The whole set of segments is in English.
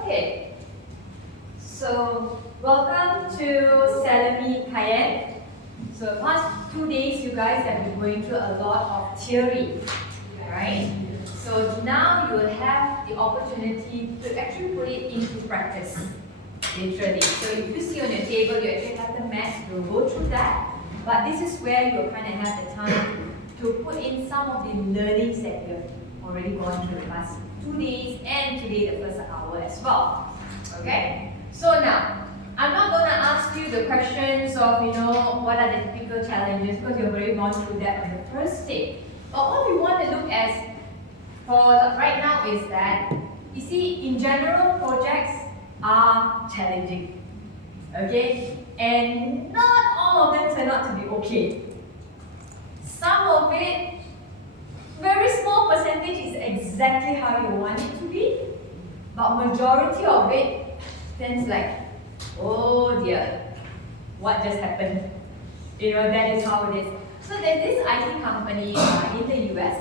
Okay, so welcome to Salami Cayenne. So the past 2 days, you guys have been going through a lot of theory, right? So now you will have the opportunity to actually put it into practice, literally. So if you see on your table, you actually have the maths, we'll go through that. But this is where you'll kind of have the time to put in some of the learnings that you've already gone through the past 2 days and today the first hour as well. Okay? So now, I'm not going to ask you the questions of, what are the typical challenges because you've already gone through that on the first day. But what we want to look at for right now is that, you see, in general, projects are challenging. Okay? And not all of them turn out to be okay. Some of it, very small percentage is exactly how you want it to be, but majority of it tends like, oh dear, what just happened? That is how it is. So there's this IT company in the US,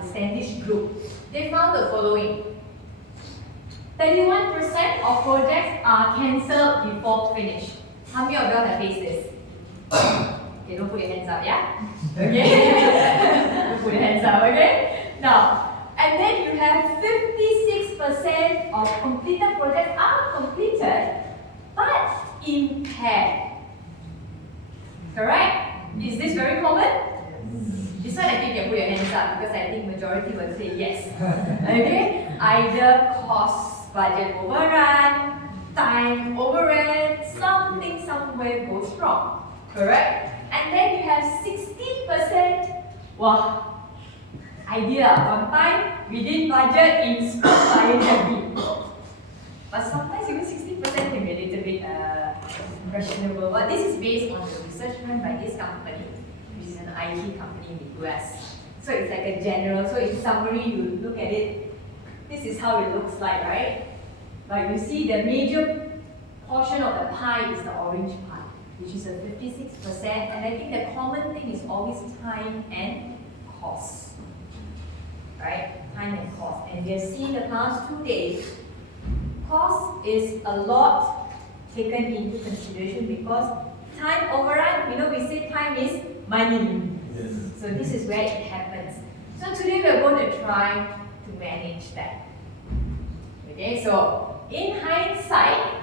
the Standish Group. They found the following. 31% of projects are cancelled before finish. How many of you have faced this? Okay, don't put your hands up, yeah? Okay? Don't put your hands up, okay? Now, and then you have 56% of completed projects are completed, but impaired. Correct? Is this very common? This one I think you can put your hands up because I think majority will say yes. Okay? Either cost budget overrun, time overrun, something somewhere goes wrong. Correct? And then you have 16%, wow, idea on time, within budget, in scope, client happy. But sometimes even 16% can be a little bit questionable. But this is based on the research done by this company, which is an IT company in the US. So it's like a general, so in summary, you look at it, this is how it looks like, right? Like you see the major portion of the pie is the orange pie, which is a 56%, and I think the common thing is always time and cost. Right? Time and cost. And we have seen the past 2 days, cost is a lot taken into consideration because time overrun, we say time is money. Yes. So this is where it happens. So today we are going to try to manage that. Okay, so in hindsight,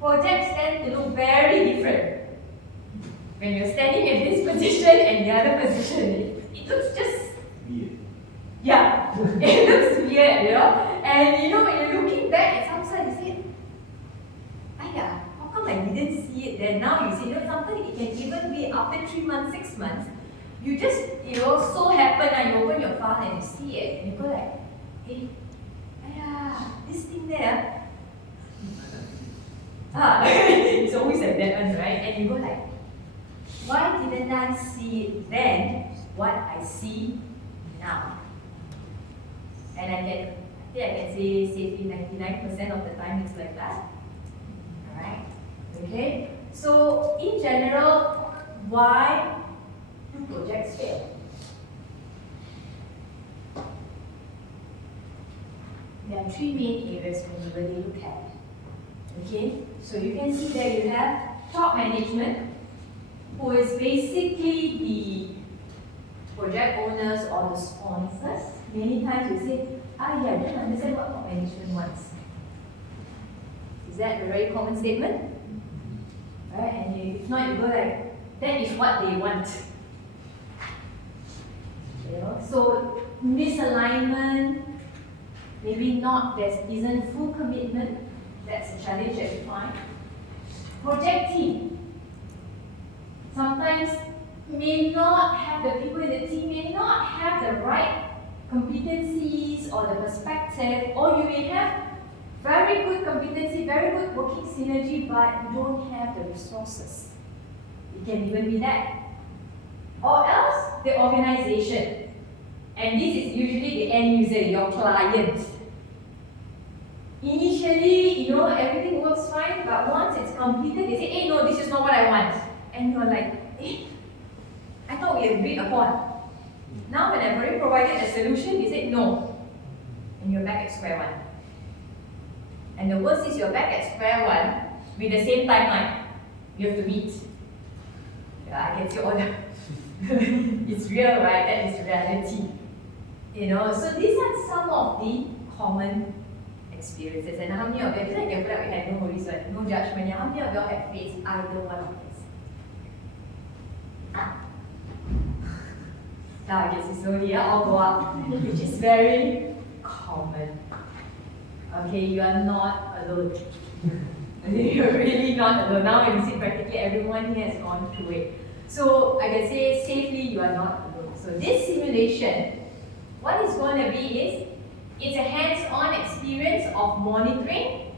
projects tend to look very different. When you're standing in this position and the other position, it looks just weird. Yeah, it looks weird, And when you're looking back at some side, you say, "Aya, how come I didn't see it then?" Now you see, sometimes it can even be after 3 months, 6 months. You just, so happen and you open your file and you see it, and you go like, "Hey, aya, this thing there." It's always like that one, right? And you go like, why didn't I see it then what I see now? And I think I can say safely 99% of the time it's like that. Alright? Okay? So in general, why do projects fail? There are 3 main areas when you really look at it. Okay, so you can see that you have top management, who is basically the project owners or the sponsors. Many times you say, I don't understand what top management wants. Is that a very common statement? Right? And if not, you go like, that is what they want. So misalignment, maybe not, there isn't full commitment. That's a challenge that we find. Project team. Sometimes may not have the people in the team may not have the right competencies or the perspective, or you may have very good competency, very good working synergy, but you don't have the resources. It can even be that. Or else the organization. And this is usually the end user, your client. Initially, everything works fine, but once it's completed, they say, hey, no, this is not what I want. And you're like, I thought we agreed upon. Now, when I've already provided a solution, they say, no. And you're back at square one. And the worst is you're back at square one with the same timeline. You have to meet. Yeah, I can see all the it's real, right? That is reality. So these are some of the common experiences. And how many of you, I can put up we had no reason, no judgment. How many of you have faced either one of these? Now I guess slowly all go up, which is very common. Okay, you are not alone. You're really not alone. Now when you see practically everyone here has gone through it. So I can say safely you are not alone. So this simulation, what it's going to be is, it's a hands-on experience of monitoring,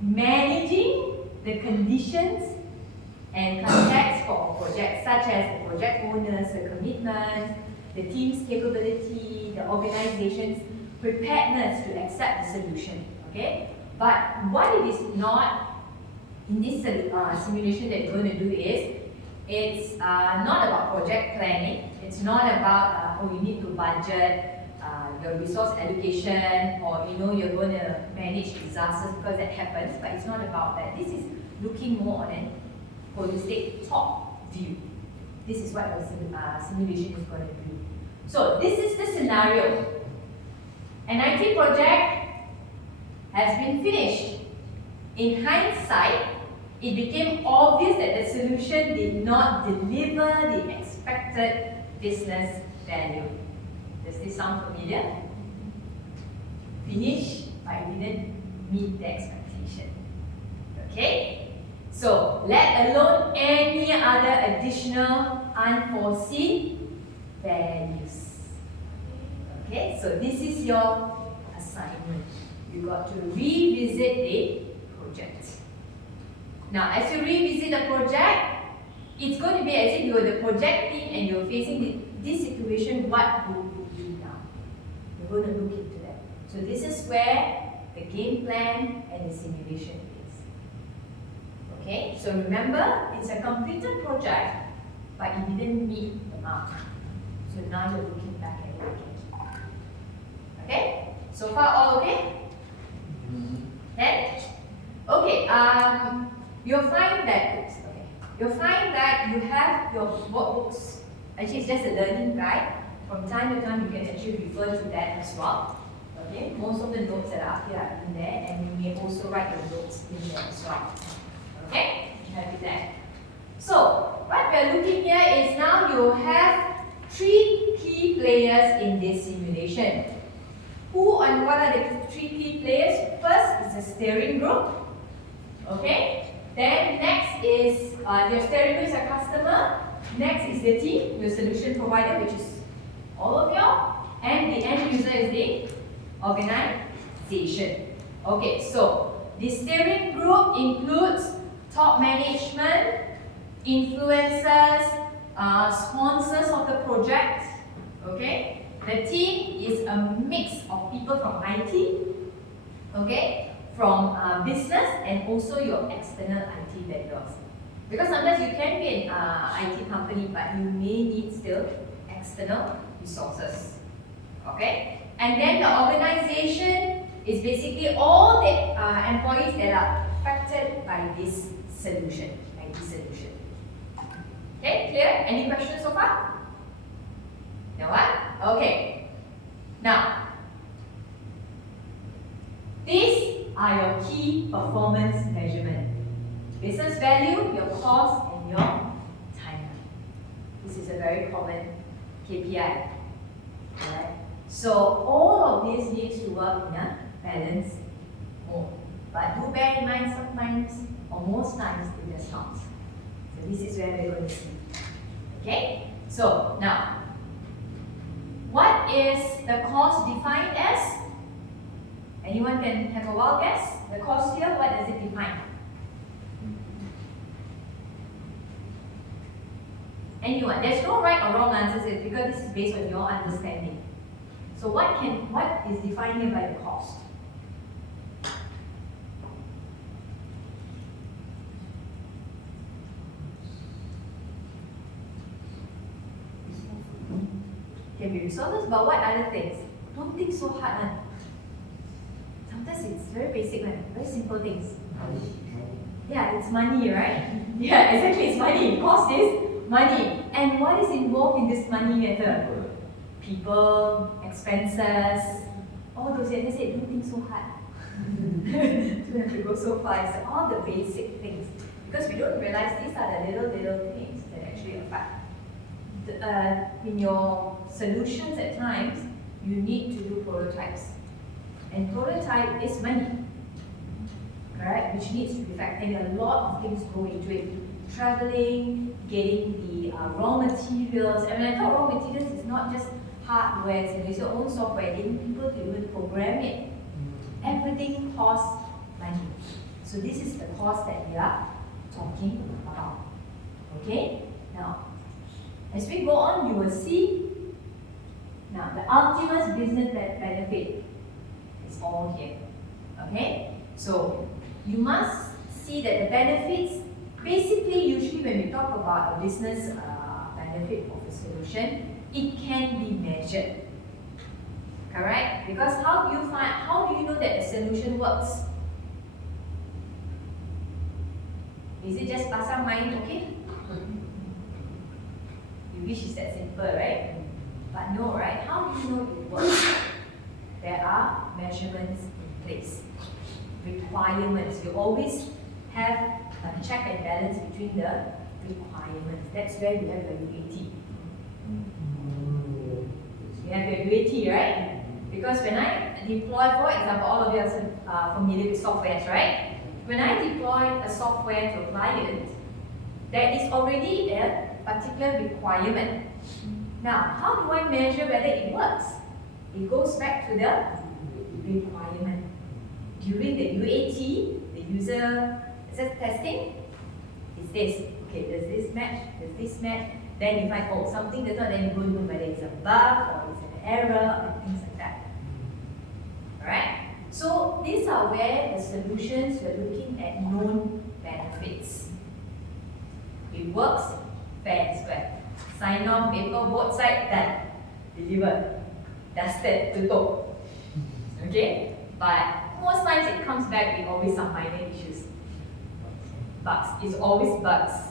managing the conditions and context for a project, such as the project owners, the commitment, the team's capability, the organization's preparedness to accept the solution. Okay? But what it is not in this simulation that you're going to do is, it's not about project planning. It's not about, you need to budget your resource allocation, or you're going to manage disasters, because that happens, but it's not about that. This is looking more on a holistic top view. This is what the simulation is going to do. So this is the scenario. An IT project has been finished. In hindsight, it became obvious that the solution did not deliver the expected business value. Does this sound familiar? Finish, but it didn't meet the expectation. Okay? So, let alone any other additional unforeseen values. Okay? So, this is your assignment. You got to revisit the project. Now, as you revisit the project, it's going to be as if you were the project team and you're facing this situation. What would you do now? You're going to look into that. So this is where the game plan and the simulation is. Okay, so remember, it's a completed project, but it didn't meet the mark. So now you're looking back at it again. Okay, so far all okay? Then, okay, you'll find that you have your workbooks. Actually, it's just a learning guide. From time to time, you can actually refer to that as well. Okay, most of the notes that are up here are in there, and you may also write your notes in there as well. Okay, you have that. So, what we're looking here is now you have 3 key players in this simulation. Who and what are the 3 key players? First is the steering group. Okay. Then next is your steering group is a customer. Next is the team, your solution provider, which is all of y'all. And the end user is the organization. Okay, so the steering group includes top management, influencers, sponsors of the project. Okay, the team is a mix of people from IT, okay, from business, and also your external IT vendors. Because sometimes you can be an IT company, but you may need still external resources. Okay, and then the organization is basically all the employees that are affected by this solution, IT solution. Okay, clear? Any questions so far? No one? Okay. Now, these are your key performance measurement. Business value, your cost, and your timeline. This is a very common KPI. Alright? So all of this needs to work in a balanced mode. But do bear in mind, sometimes or most times it does not. So this is where we're going to see. Okay? So now, what is the cost defined as? Anyone can have a wild guess? The cost here, what does it define? Anyone? There's no right or wrong answers because this is based on your understanding. So what is defined here by the cost? Can be resources, but what other things? Don't think so hard. Sometimes it's very basic one, very simple things. Yeah, it's money, right? Yeah, exactly, it's money. Cost is money. And what is involved in this money matter? People, expenses, all those. And they say, don't think so hard. Don't have to go so far. It's all the basic things. Because we don't realize these are the little things that actually affect. In your solutions at times, you need to do prototypes. And prototype is money, correct? Which needs to be factored. And a lot of things go into it. Traveling, getting the raw materials. And when I talk raw materials, it's not just hardware, it's your own software, getting people to even program it. Everything costs money. So this is the cost that we are talking about. Okay? Now, as we go on, you will see now the ultimate business benefit is all here. Okay? So you must see that the benefits, basically, usually when we talk about a business benefit of a solution, it can be measured. Correct? Because how do you know that the solution works? Is it just pasang main, okay? You wish it's that simple, right? But no, right? How do you know it works? There are measurements in place. Requirements. You always have a check and balance between the requirements. That's where you have your UAT. You have your UAT, right? Because when I deploy, for example, all of you are familiar with softwares, right? When I deploy a software to a client, there is already a particular requirement. Now, how do I measure whether it works? It goes back to the requirement. During the UAT, the user testing, it's this. Okay, does this match? Does this match? Then you find, oh, something does not, then you go know whether it's a bug or it's an error or things like that. Alright? So these are where the solutions we're looking at known benefits. It works, fair and square. Sign off, paper, both side, done. Delivered. Dusted, tutup. Okay? But most times it comes back with always some minor issues. Bugs. It's always bugs.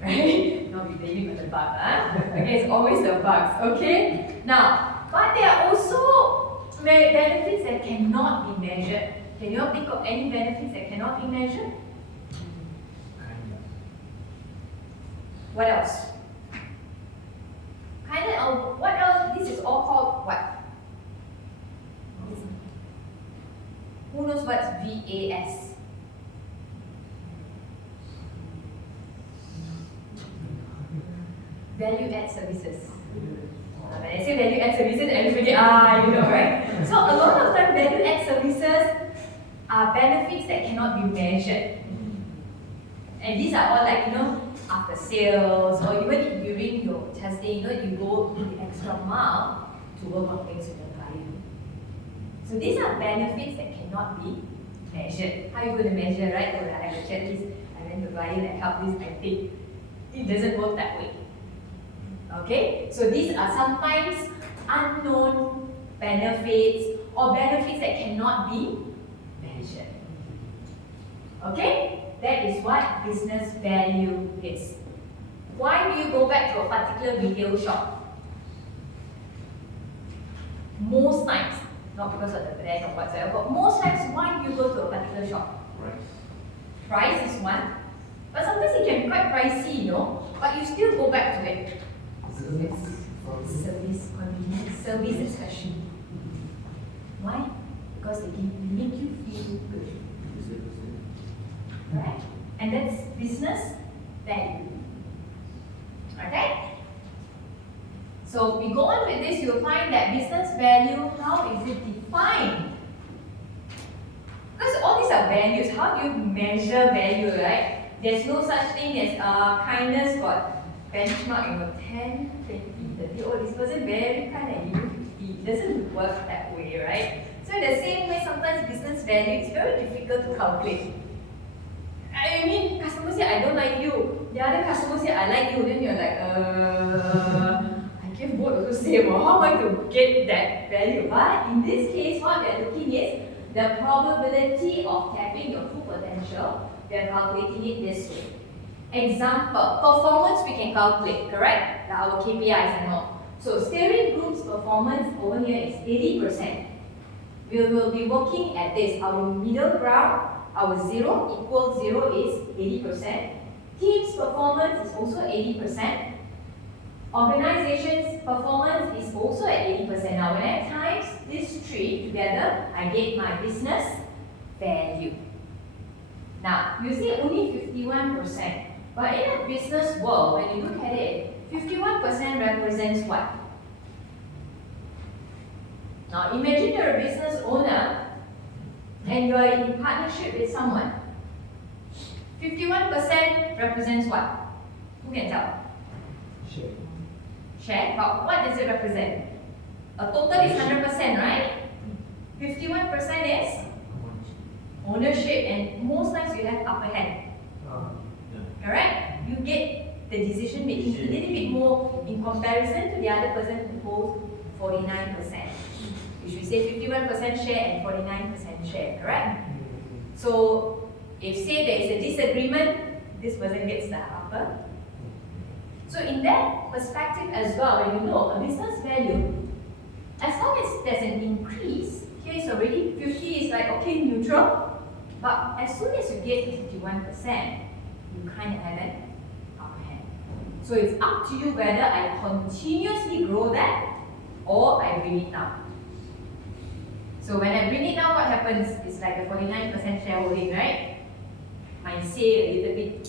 Right? Not be blaming on the bug, huh? Okay, it's always the bugs. Okay? Now, but there are also benefits that cannot be measured. Can you all think of any benefits that cannot be measured? What else? What else? This is all called what? Who knows what's VAS? Value add services. When I say value add services, everybody, you know, right? So a lot of time, value add services are benefits that cannot be measured. And these are all like, after sales, or even during your testing, you go the extra mile to work on things with the client. So these are benefits that cannot be measured. How are you going to measure, right? Oh, I have to check this, and then the client that helped this, I think. It doesn't work that way. Okay? So these are sometimes unknown benefits or benefits that cannot be measured. Okay? That is what business value is. Why do you go back to a particular retail shop? Most times, not because of the brand or whatsoever, but most times, why do you go to a particular shop? Price is one. But sometimes it can be quite pricey, but you still go back to it. Service, convenience, service especially. Why? Because they make you feel good. Right? And that's business value. Okay? So we go on with this, you'll find that business value, how is it defined? Because all these are values. How do you measure value, right? There's no such thing as kindness got benchmark, 10, 20, 30. Oh, this person very kind and you 50. It doesn't work that way, right? So in the same way, sometimes business value is very difficult to calculate. I mean, customer say I don't like you. The other customer say I like you. Then you're like, I gave both also same. How am I to get that value? But in this case, what we are looking is the probability of tapping your full potential, we are calculating it this way. Example, performance we can calculate, correct? Our KPIs and all. So steering group's performance over here is 80%. We will be working at this. Our middle ground, our 0 equals 0 is 80%. Team's performance is also 80%. Organization's performance is also at 80%. Now when I times these three together, I get my business value. Now, you see only 51%. But in a business world, when you look at it, 51% represents what? Now, imagine you're a business owner and you're in partnership with someone. 51% represents what? Who can tell? Share. But what does it represent? A total is 100%, right? 51% is ownership, and most times you have upper hand. Correct? You get the decision making a little bit more in comparison to the other person who holds 49%. You should say 51% share and 49% share, correct? So, if say there is a disagreement, this person gets the upper. So in that perspective as well, when you know a business value, as long as there's an increase, here is already 50 is like okay, neutral. But as soon as you get 51%, you kind of have an upper hand. So it's up to you whether I continuously grow that or I bring it down. So when I bring it down, what happens? It's like a 49% shareholding, right? Might say a little bit,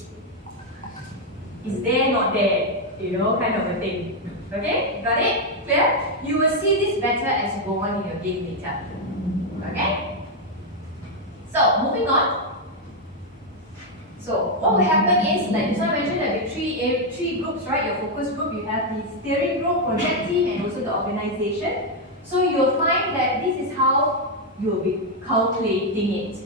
is there, not there, you know, kind of a thing. Okay, got it? Clear? You will see this better as you go on in your game later. Okay? So, moving on. So, what will happen is, like this one mentioned, there will be three groups, right? Your focus group, you have the steering group, project team, and also the organization. So, you'll find that this is how you'll be calculating it.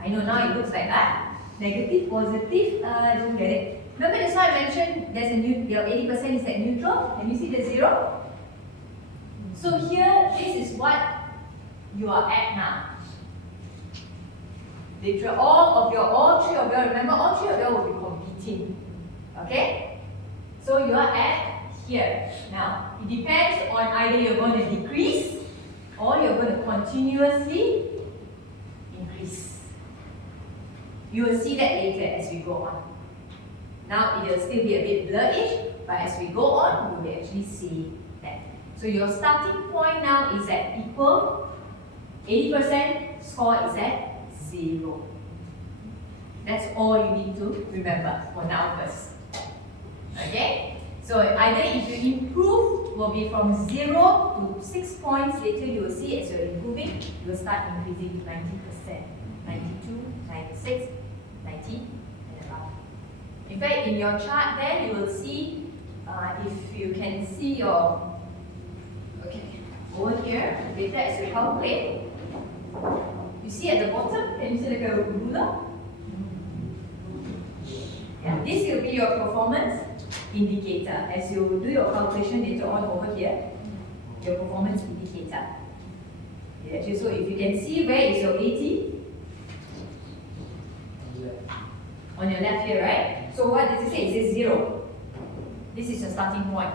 I know now it looks like that. Negative, positive, don't get it. Remember that's why I mentioned there's a your 80% is at neutral, and you see the 0? So here, this is what you are at now. All three of you, remember all three of you will be competing. Okay? So you are at here. Now, it depends on either you're going to decrease or you're going to continuously increase. You will see that later as we go on. Now, it will still be a bit blurrish, but as we go on, you will actually see that. So your starting point now is at equal, 80% score is at 0. That's all you need to remember for now first. Okay? So either if you improve, will be from 0 to 6 points. Later you will see as you're improving, you will start increasing 90%, 92, 96, 90, and above. In fact, in your chart there, you will see, if you can see your, okay, over here, later as you calculate, you see at the bottom, can you see like a ruler? Yeah, this will be your performance indicator. As you do your calculation later on over here, your performance indicator. Yeah, so if you can see where is your 80, on your left here, right? So what does it say? It says 0. This is your starting point.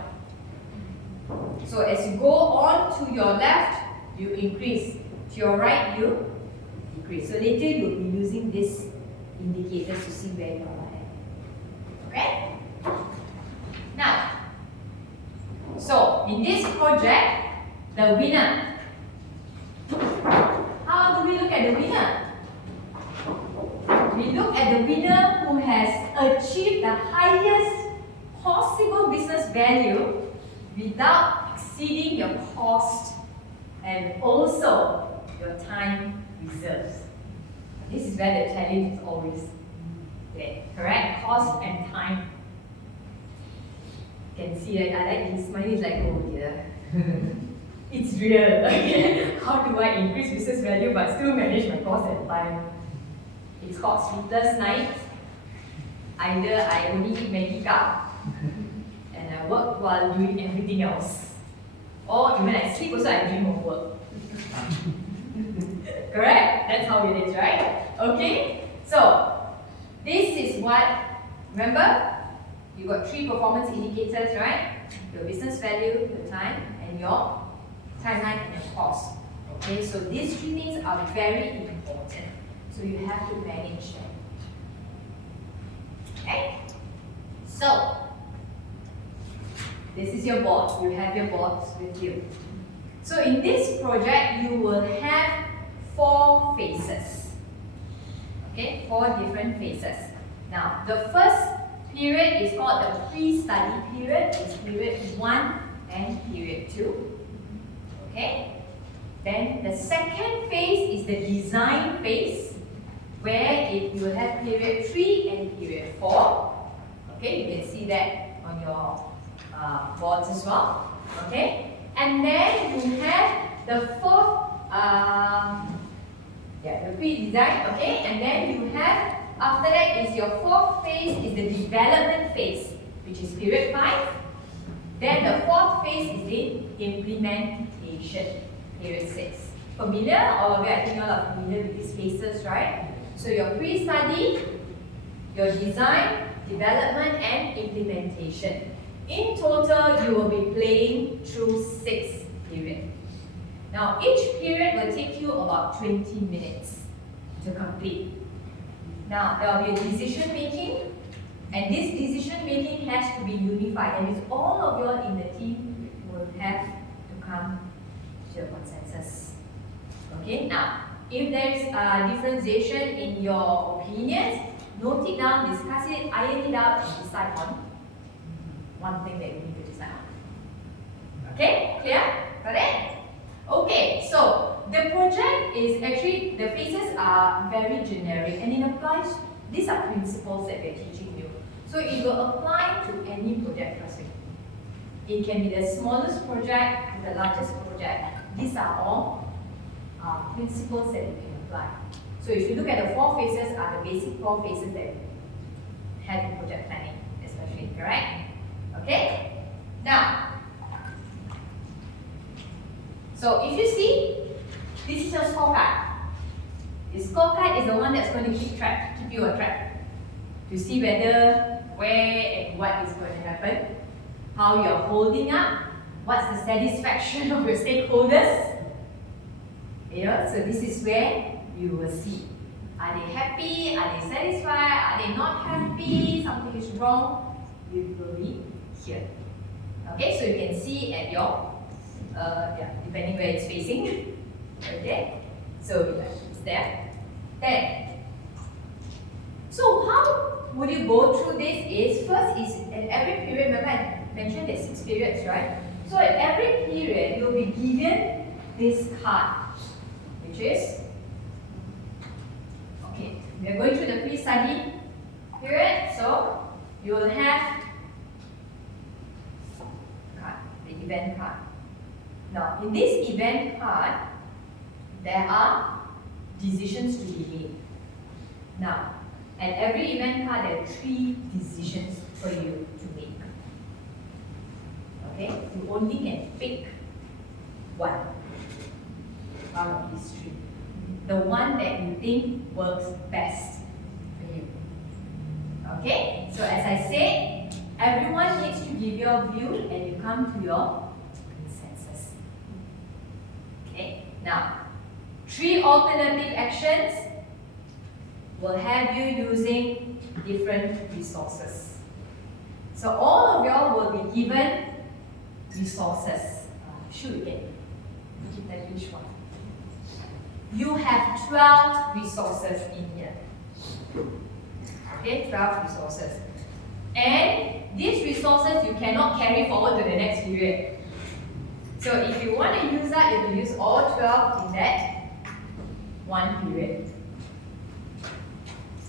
So as you go on to your left, you increase. To your right, you decrease. So later you'll be using this indicators to see where you are at. Okay? Now, so in this project, the winner. How do we look at the winner? We look at the winner who has achieved the highest possible business value without exceeding your cost and also your time reserves. This is where the challenge is always there, correct? Cost and time. You can see that I like his smile, he's like, oh dear. It's real, okay? How do I increase business value but still manage my cost and time? It's called sleepless nights. Either I only eat Maggi cup and I work while doing everything else. Or even I sleep also, I dream of work. Correct? That's how it is, right? Okay? So, this is what, remember, you got 3 performance indicators, right? Your business value, your time, and your timeline and your cost. Okay, so these 3 things are very important. So you have to manage them. Okay? So, this is your board. You have your boards with you. So in this project, you will have 4 phases. Okay, 4 different phases. Now, the first period is called the pre-study period. It's period 1 and period 2. Okay? Then the second phase is the design phase, where you will have period 3 and period 4. Okay, you can see that on your boards as well. Okay? And then you have the fourth, the pre-design, okay? And then you have, after that is your 4th phase is the development phase, which is period 5. Then the 4th phase is the implementation, period 6. Familiar? All of you, I think you all are familiar with these phases, right? So your pre-study, your design, development, and implementation. In total, you will be playing through 6 periods. Now, each period will take you about 20 minutes to complete. Now, there will be a decision making, and this decision making has to be unified, and it's all of you all in the team will have to come to a consensus. Okay, now, if there is a differentiation in your opinions, note it down, discuss it, iron it out, and decide on one thing that you need to decide on. Okay, clear? Got it? Okay, so the project is actually, the phases are very generic and it applies, these are principles that we're teaching you. So it will apply to any project crossing. It can be the smallest project to the largest project. These are all principles that you can apply. So if you look at the 4 phases, are the basic 4 phases that we had in project planning, especially, correct? Okay? Now, so if you see, this is your scorecard. The scorecard is the one that's going to keep you on track, to see whether, where and what is going to happen, how you're holding up, what's the satisfaction of your stakeholders. You know, so this is where you will see. Are they happy? Are they satisfied? Are they not happy? Something is wrong? You will be here. Okay, so you can see at your, depending where it's facing. Okay, so it's there. Then, so how would you go through this is, first is at every period, remember I mentioned there's 6 periods, right? So at every period, you'll be given this card, which is, okay, we're going through the pre-study period, so you will have the event card. Now, in this event card, there are decisions to be made. Now, at every event card, there are 3 decisions for you to make. Okay, you only can pick one out of these 3. The one that you think works best for you. Okay, so as I said, everyone needs to give your view and you come to your consensus. Okay, now 3 alternative actions will have you using different resources. So all of y'all will be given resources. Shoot again. Keep that each one. You have 12 resources in here. Okay, 12 resources. And these resources you cannot carry forward to the next period. So if you want to use that, you have to use all 12 in that one period.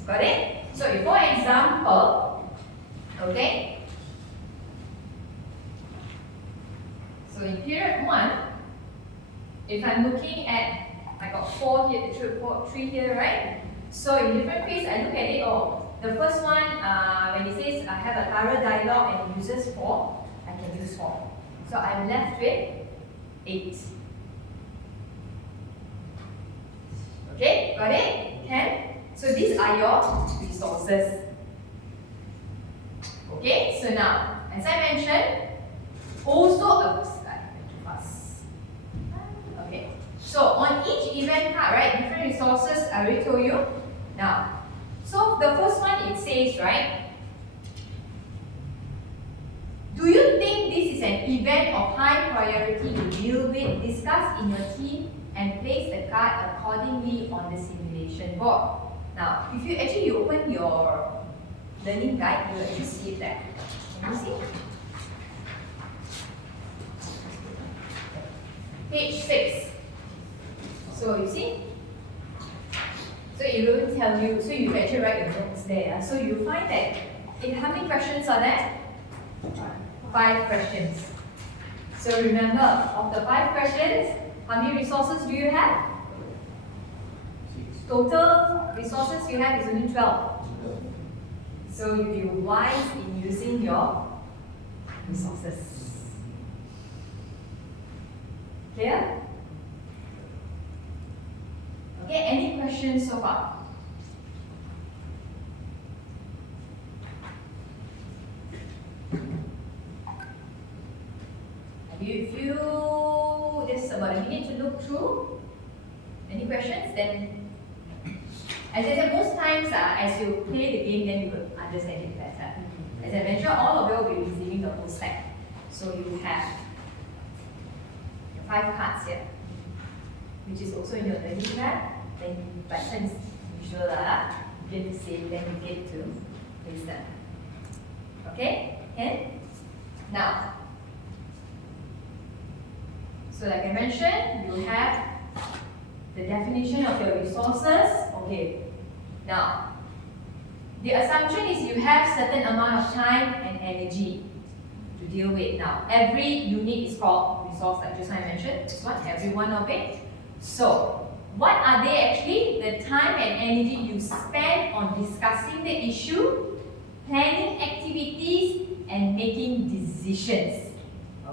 Got it? So if, for example, okay, so in period 1, if I'm looking at, I got 4 here, 3 here, right? So in different phase, I look at it all. The first one, when it says I have a thorough dialogue and uses 4, I can use 4. So I'm left with 8. Okay, got it? Can? So these are your resources. Okay, so now, as I mentioned, also okay. So on each event card, right, different resources I already told you. Now, so the first one it says, right, do you think this is an event of high priority to deal with? Discuss in your team and place the card accordingly on the simulation board. Now, if you open your learning guide, you will actually see it there. Can you see? Page 6. So you see? So it will tell you, so you actually write your notes there. So you find that how many questions are there? 5 questions. So remember, of the 5 questions, how many resources do you have? Total resources you have is only 12. So you be wise in using your resources. Clear? Okay, any questions so far? If you just about a minute to look through, any questions? Then, as I said, most times as you play the game, then you will understand it better. As I mentioned, all of you will be receiving the whole stack. So you have your 5 cards here, which is also in your learning guide. Then buttons usual you get to save, then you get to place them. Okay? And now. So like I mentioned, you have the definition of your resources. Okay. Now, the assumption is you have certain amount of time and energy to deal with. Now, every unit is called resource, like just I mentioned. This one, every one of it. So, what are they actually? The time and energy you spend on discussing the issue, planning activities, and making decisions.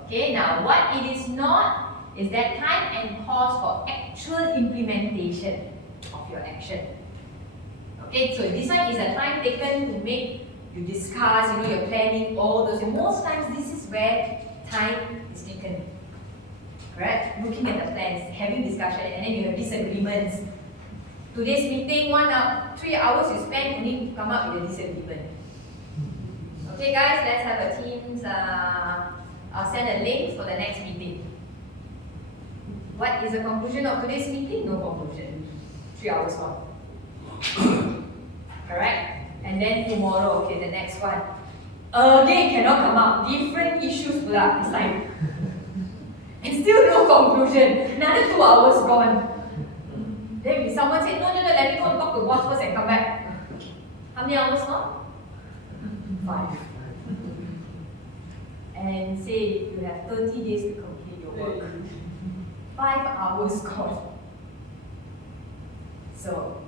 Okay, now what it is not is that time and cost for actual implementation of your action. Okay, so this one is a time taken to make you discuss, you're planning all those. And most times this is where time is taken. Correct? Looking at the plans, having discussion, and then you have disagreements. Today's meeting, 3 hours you spend only to come up with a disagreement. Okay guys, let's have a Teams, I'll send a link for the next meeting. What is the conclusion of today's meeting? No conclusion. 3 hours gone. Alright? And then tomorrow, okay, the next one. Again, cannot come up. Different issues pula this time. And still no conclusion. Another 2 hours gone. Then someone said, no, let me go and talk to boss first and come back. How many hours gone? 5. And say you have 30 days to complete your work. 5 hours gone. So,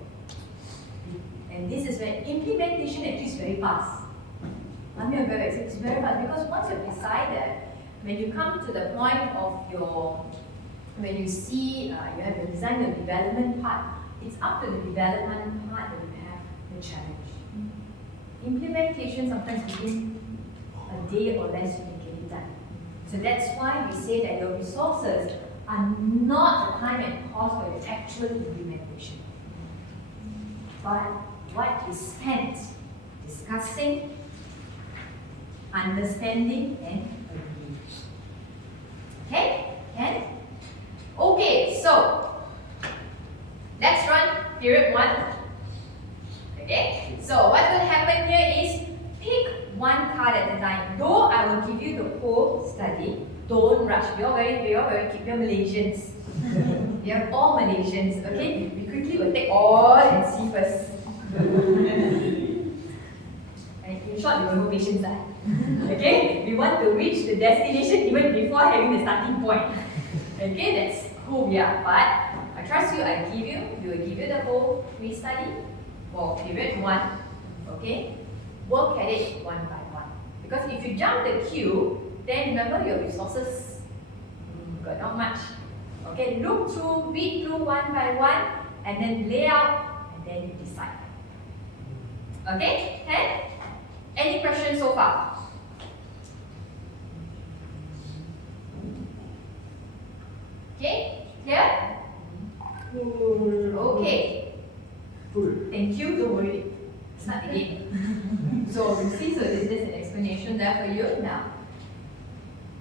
and this is where implementation actually is very fast. It's very fast because once you've decided, when you come to the point of when you see you have the design and development part, it's up to the development part that you have the challenge. Implementation sometimes within a day or less you can get it done. So that's why we say that your resources are not the time and cost for your actual implementation, but what is spent discussing, understanding, and agreeing. Okay? And okay, so let's run period 1. Okay? So what will happen here is pick one card at a time. Though I will give you the whole study, don't rush. We are Malaysians. We are all Malaysians. Okay? We quickly will take all and see first. And in short, we have no patience. Okay? We want to reach the destination even before having the starting point. Okay? That's who we are. But I trust you, we will give you the whole study for period 1. Okay? Work at it one by one. Because if you jump the queue, then remember your resources got not much. Okay, look through, read through one by one, and then lay out, and then you decide. Okay? And any questions so far? Okay? Clear? Okay. Thank you. Don't worry. Start again. So you see, so this is an explanation there for you. Now,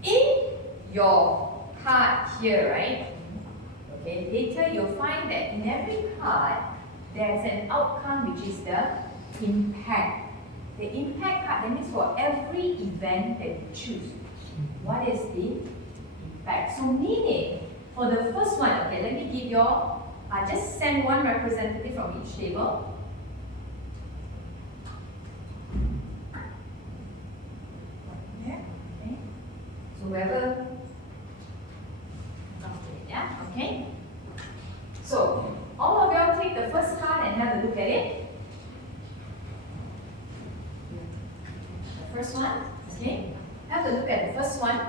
in your card here, right? Okay, later you'll find that in every card, there's an outcome which is the impact. The impact card, that means for every event that you choose, what is the impact? So meaning, for the first one, okay, let me give you all, just send one representative from each table. Okay. So whoever, yeah, okay. So all of you take the first card and have a look at it. The first one, okay. Have a look at the first one.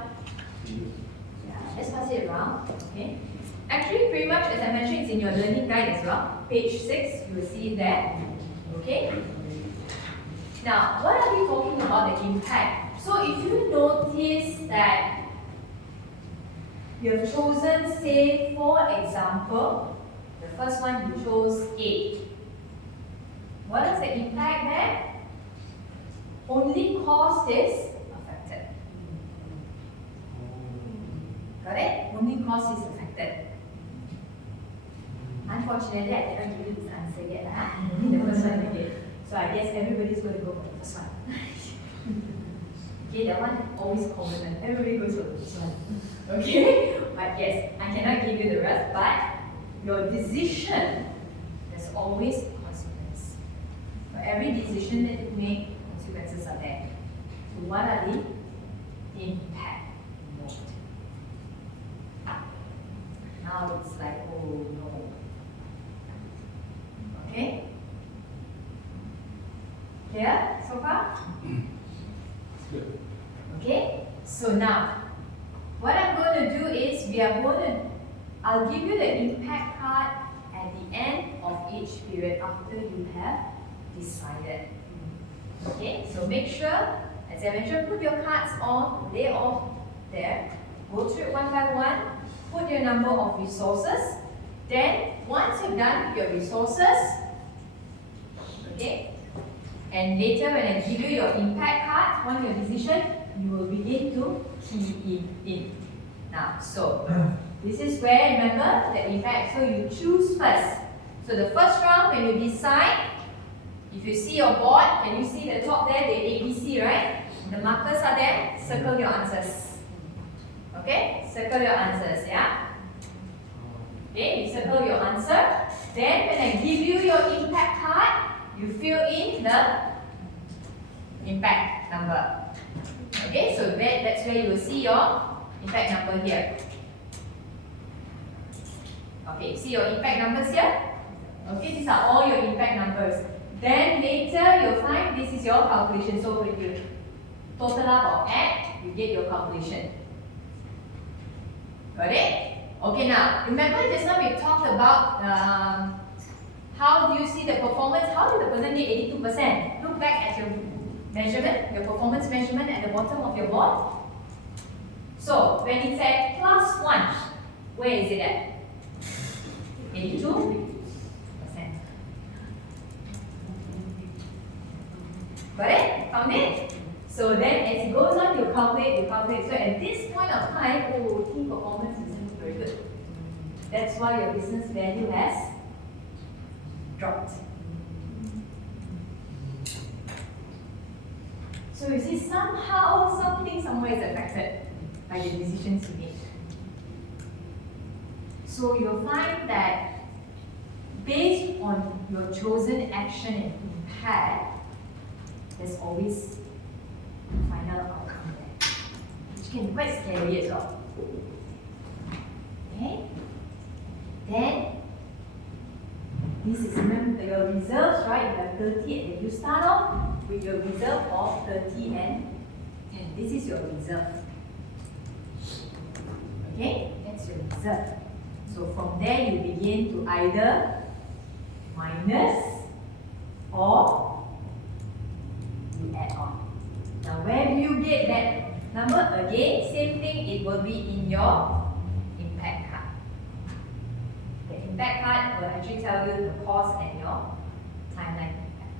Yeah, let's pass it around. Okay. Actually, pretty much as I mentioned, it's in your learning guide as well. Page 6, you will see it there. Okay. Now, what are we talking about the impact? So if you notice that you have chosen, say, for example, the first one you chose 8. What is the impact there? Only cost is affected. Got it? Only cost is affected. Unfortunately, I cannot give you this answer yet. The first one again. So I guess everybody's going to go for the first one. Okay, that one always common. Everybody goes for the first one. Okay? But yes, I cannot give you the rest, but your decision, there's always a consequence. For every decision that you make, consequences are there. So what are the impact involved? Now it's like, oh no. Okay? Clear so far? Good. Okay? So now, what I'm going to do is I'll give you the impact card at the end of each period after you have decided. Okay? So make sure, as I mentioned, put your cards on, lay off there, go through it one by one, put your number of resources. Then, once you've done your resources, okay, and later when I give you your impact card on your decision, you will begin to key in. Now, so this is where, remember, the impact. So you choose first. So the first round, when you decide, if you see your board, can you see the top there, the ABC, right? The markers are there, circle your answers. Okay? Circle your answers, yeah? Okay, you circle your answer. Then when I give you your impact card, you fill in the impact number. Okay, so that's where you will see your impact number here. Okay, see your impact numbers here? Okay, these are all your impact numbers. Then later you'll find this is your calculation. So when you total up or add, you get your calculation. Got it? Okay, now remember just now we talked about how do you see the performance? How did the person get 82%? Look back at your measurement, your performance measurement at the bottom of your board. So when it's at +1, where is it at? 82%. Got it? Found it? So then as it goes on, you calculate. So at this point of time, team performance isn't very good. That's why your business value has dropped. So you see, somehow, something somewhere is affected by the decisions you make. So you'll find that based on your chosen action and impact, there's always a final outcome there, which can be quite scary as well. Okay? Then, this is remember your reserves, right? You have 30 and you start off with your reserve of 30 and this is your reserve. Okay? That's your reserve. So from there you begin to either minus or you add on. Now where do you get that number? Again, same thing, it will be in your impact card. The impact card will actually tell you the cost and your timeline impact.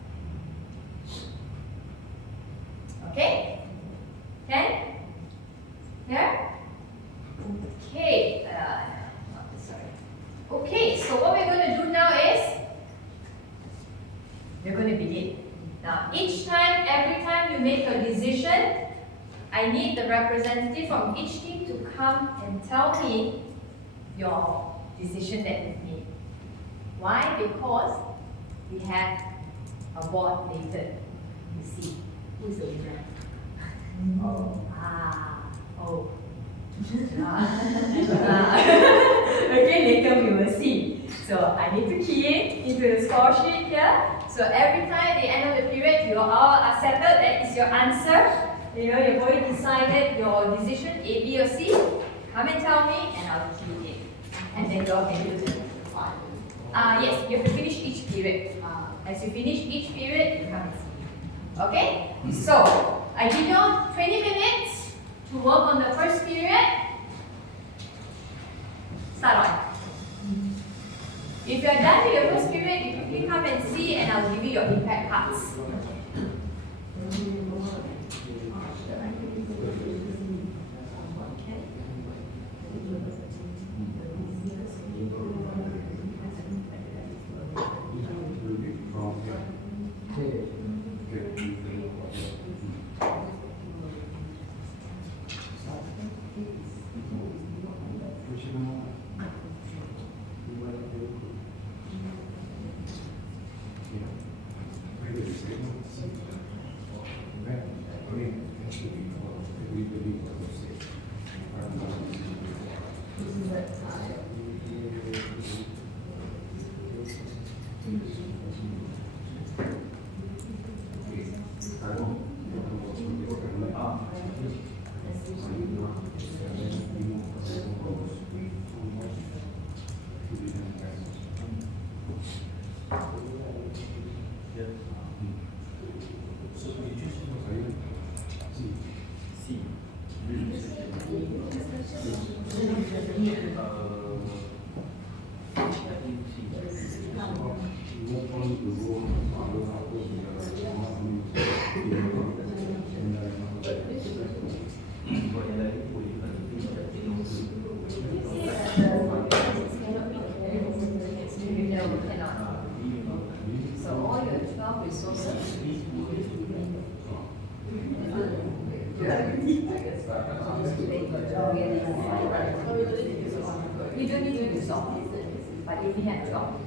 Okay? Can? Here? Okay. Sorry. Okay, so what we're going to do now is we're going to begin. Now, each time, every time you make a decision, I need the representative from each team to come and tell me your decision that you've made. Why? Because we have a board later. You see, who's the winner? Oh. Okay, later we will see. So I need to key in into the score sheet here. So every time at the end of the period, you all are settled. That is your answer. You know, you've already decided your decision, A, B, or C. Come and tell me, and I'll key in. And then you all can do it. Yes, you have to finish each period. As you finish each period, you come and see. Okay? So I give you 20 minutes to work on the first period. Start on. If you are done with your first period, you quickly come and see, and I'll give you your impact cards. You don't need to resolve, but if you have 12.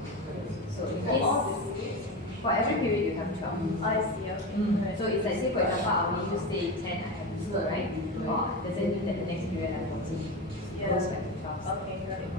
So in case, for every period you have 12. I see, okay. So it's like, say for example, I'll need to stay 10, I have this one, right? Or does it mean that the next period I have 14? Yeah. Goes back to 12. Okay, got it.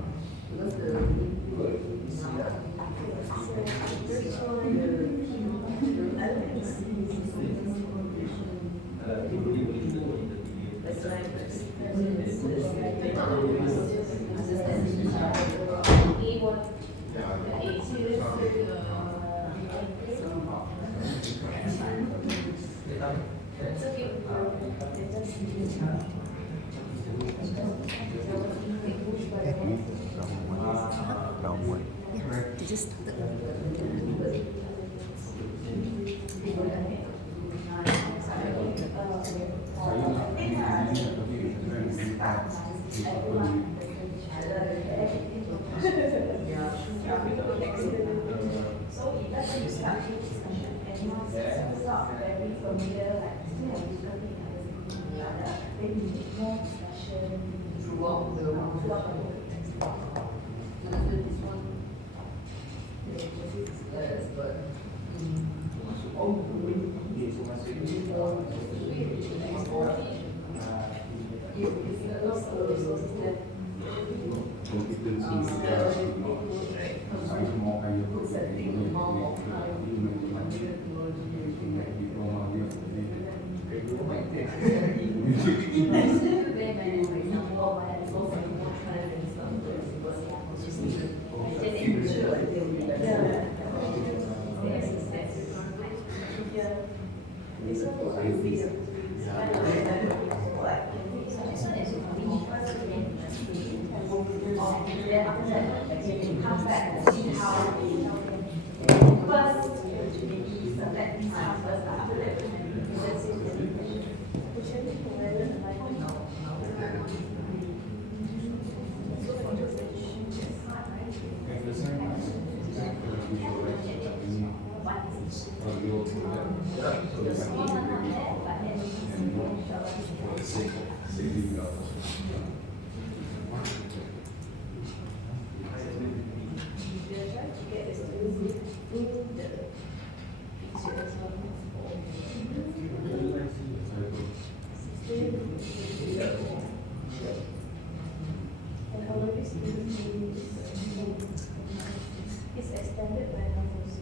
It's extended by now also.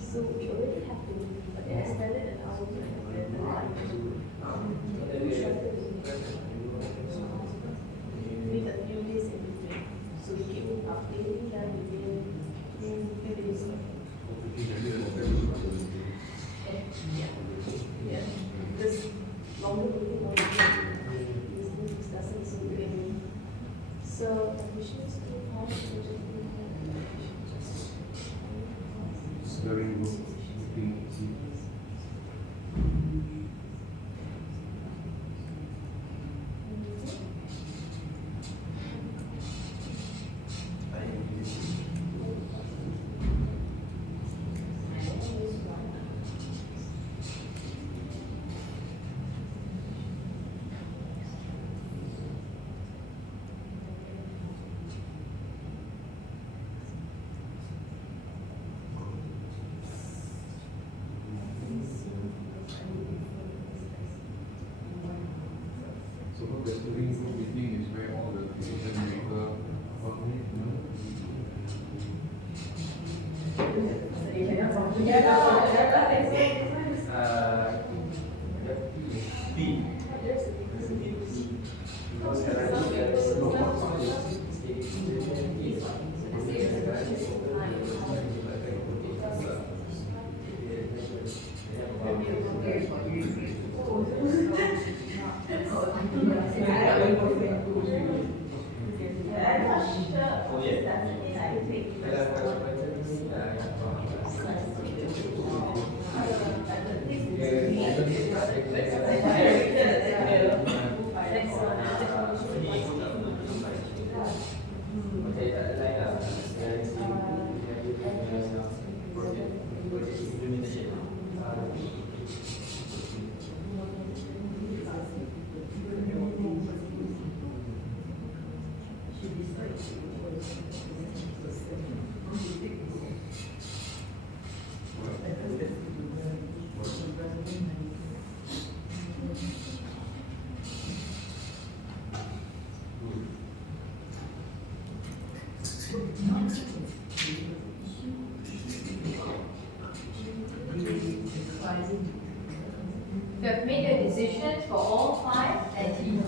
So we already have to, but they extended an hour to extend the line. With a few days in between. So we keep updating them within few days. Yeah. Because longer waiting on this doesn't seem to be. So admissions to high It's very good. So the steering group meeting is where all the decision maker You have made your decisions for all 5 and you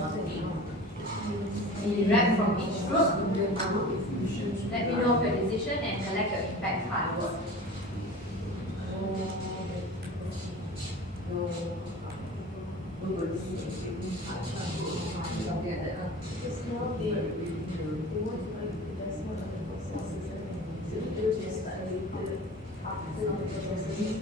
direct from each group. Let me know of your decision and collect your feedback card. Because now they want to make investment on the processes. So they just like after the processes.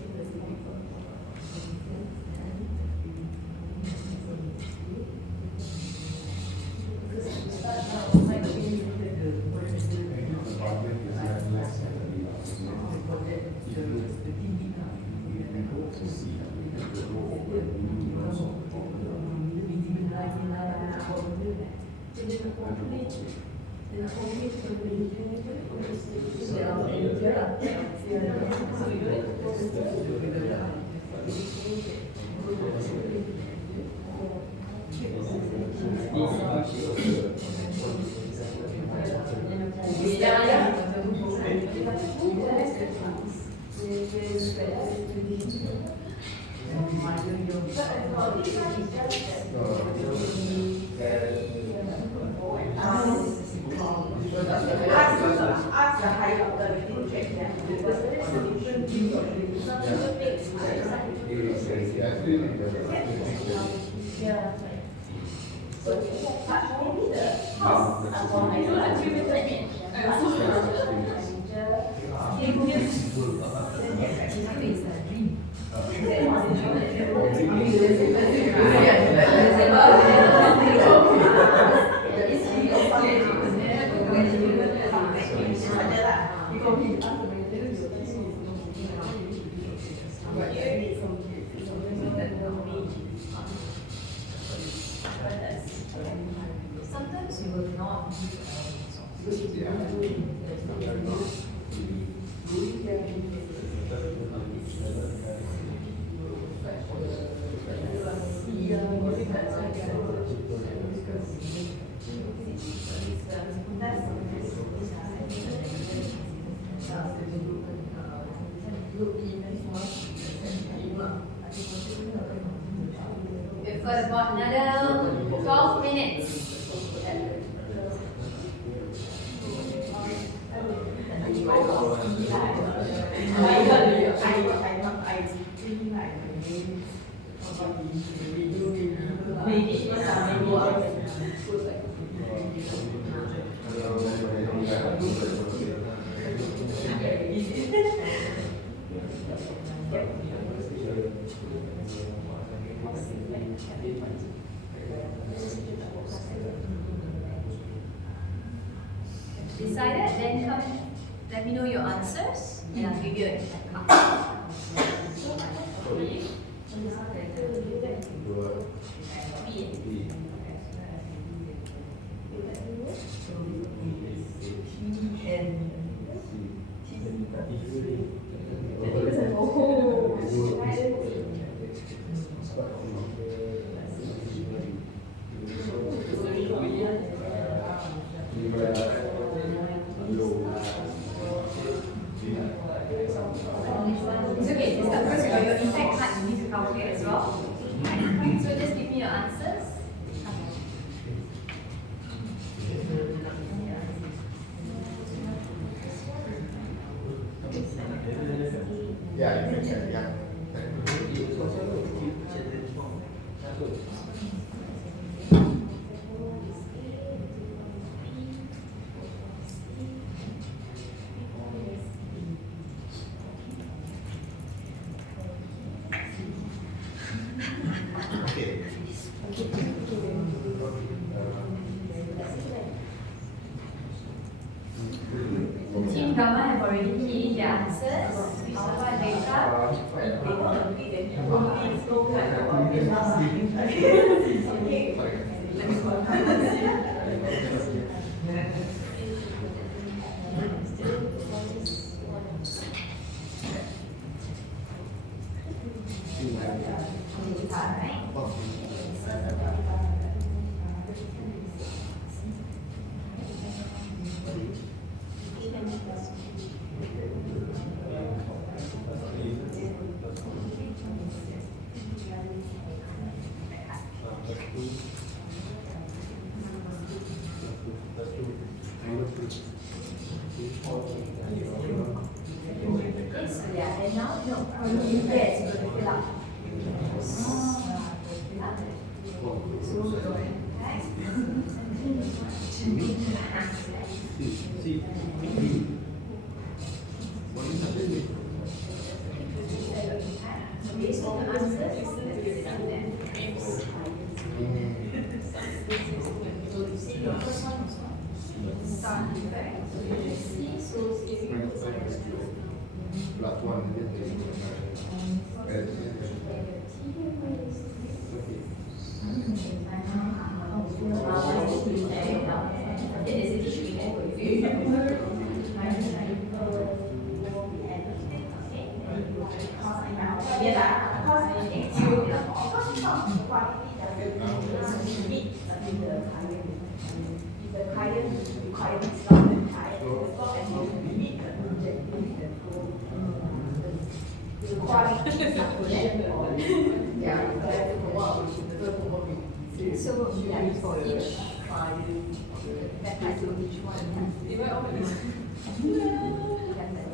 Ask the higher authority to check them. Yeah. So, but maybe the cost for I don't attribute it. Sometimes you will not We've got about another 12 minutes. Decided? Then come, let me know your answers, and I'll give you a card. It's okay, just first you got your impact card, you need to calculate as well. So just give me your answers. Yeah, you can, yeah. Team Gamma have already keyed in their answers. Alpha, Delta. And now, no, yes, you're going to fill up. Based on the answers, Plus one. So yeah, for each that I do each one.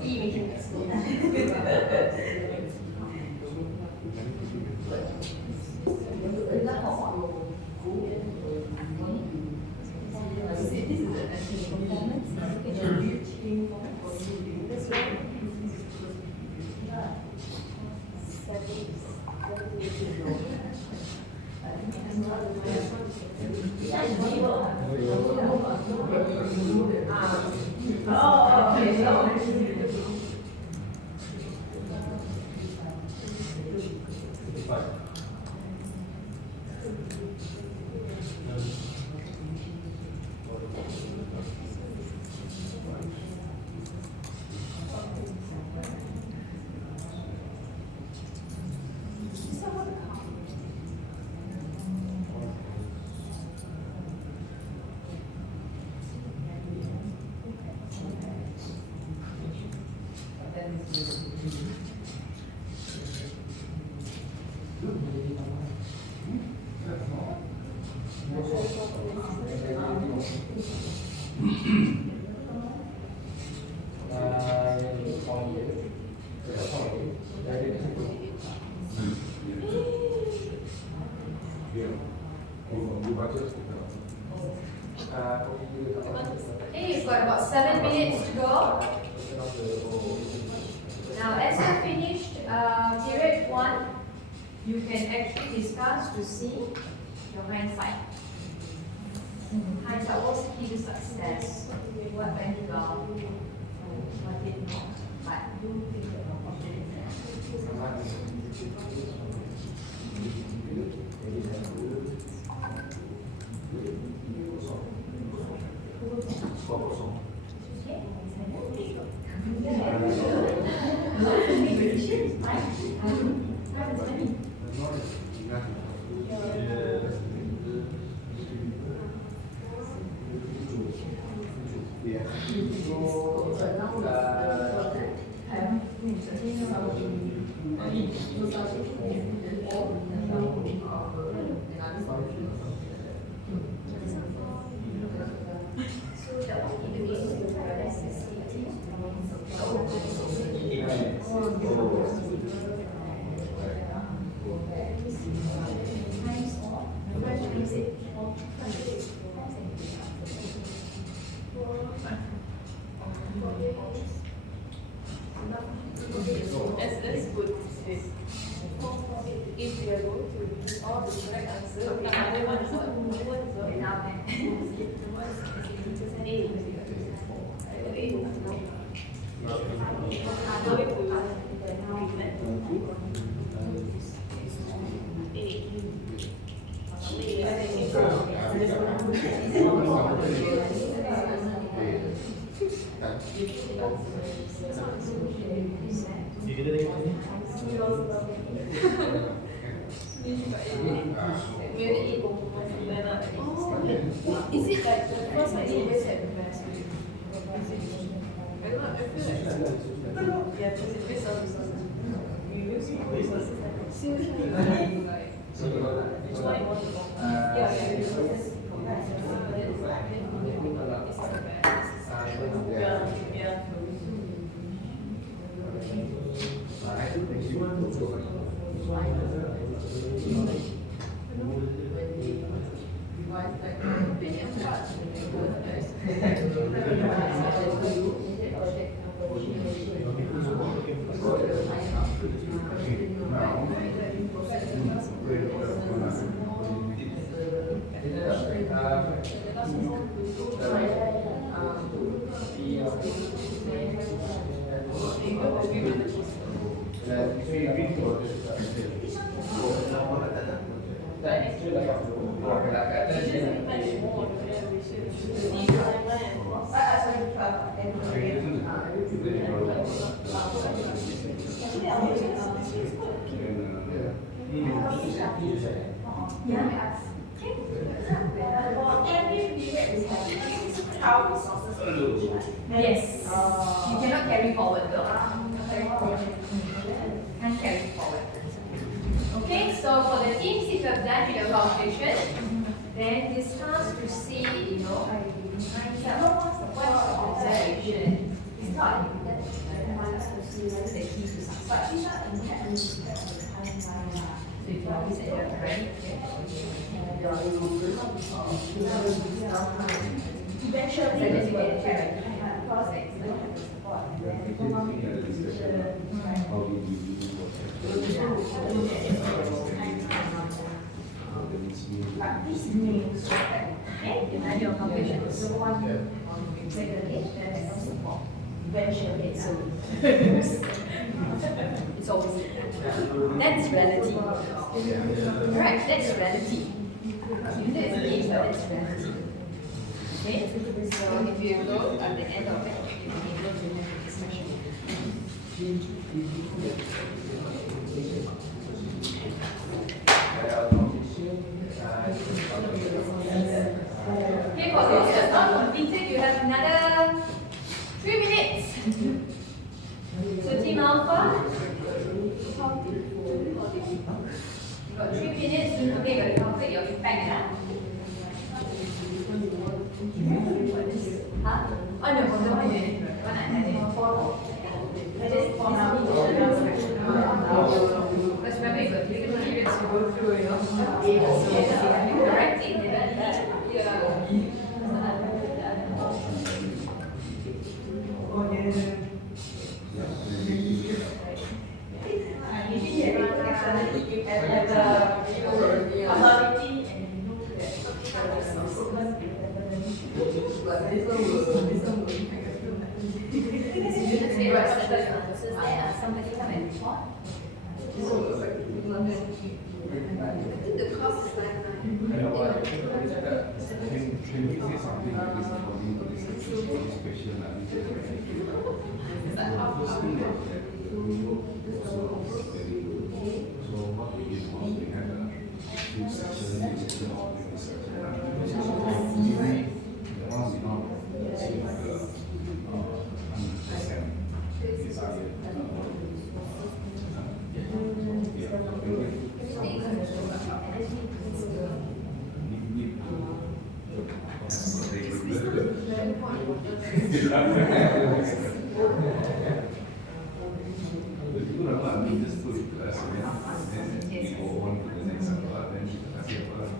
We can explore. Okay, you've got about 7 minutes to go. Now, as you finished period 1, you can actually discuss to see your hindsight. Hindsight was key to success. What went wrong? What did not? But you think about That's good. If we are going to give all the correct answer, we have one is what? Is it like the first one you always have the best? I don't know, I feel like yeah, because it based on resources. We use more resources like seriously like which one you want to go? Yeah, resources. Yeah. Yes. You cannot carry forward though. Can't carry forward. Okay, so for the teams, if you have done with the calculation, then discuss to see, you know, what's the observation. It's not the key to success. So if you notice that you have to write Eventually, so that you can actually write it. because they don't have the support, then Accreditation had a discussion about how we do practice means Okay, you've done your calculations. the one regulate that has no support. Eventually, So it's always that's relative. Alright, that's relative. You know it's age, but that's relative. Okay? So if you go at the end of it, you can be able to have a discussion. Okay, for those that are not completed, you have another 3 minutes. So Team Alpha, you've got 3 minutes. Don't forget, you got to calculate your impact. Huh? Oh no, for the one you did. The one I had it. Because remember, you've got different periods to go through, you know. So you have to correct it. Somebody come and report. I think the cost is like Can we say something like this according to this question? So what we did was we had a few sections, section of the section. So maybe the one we not see like a 100% desired. Just put it to us and then we go on to the next part, then you can ask your part.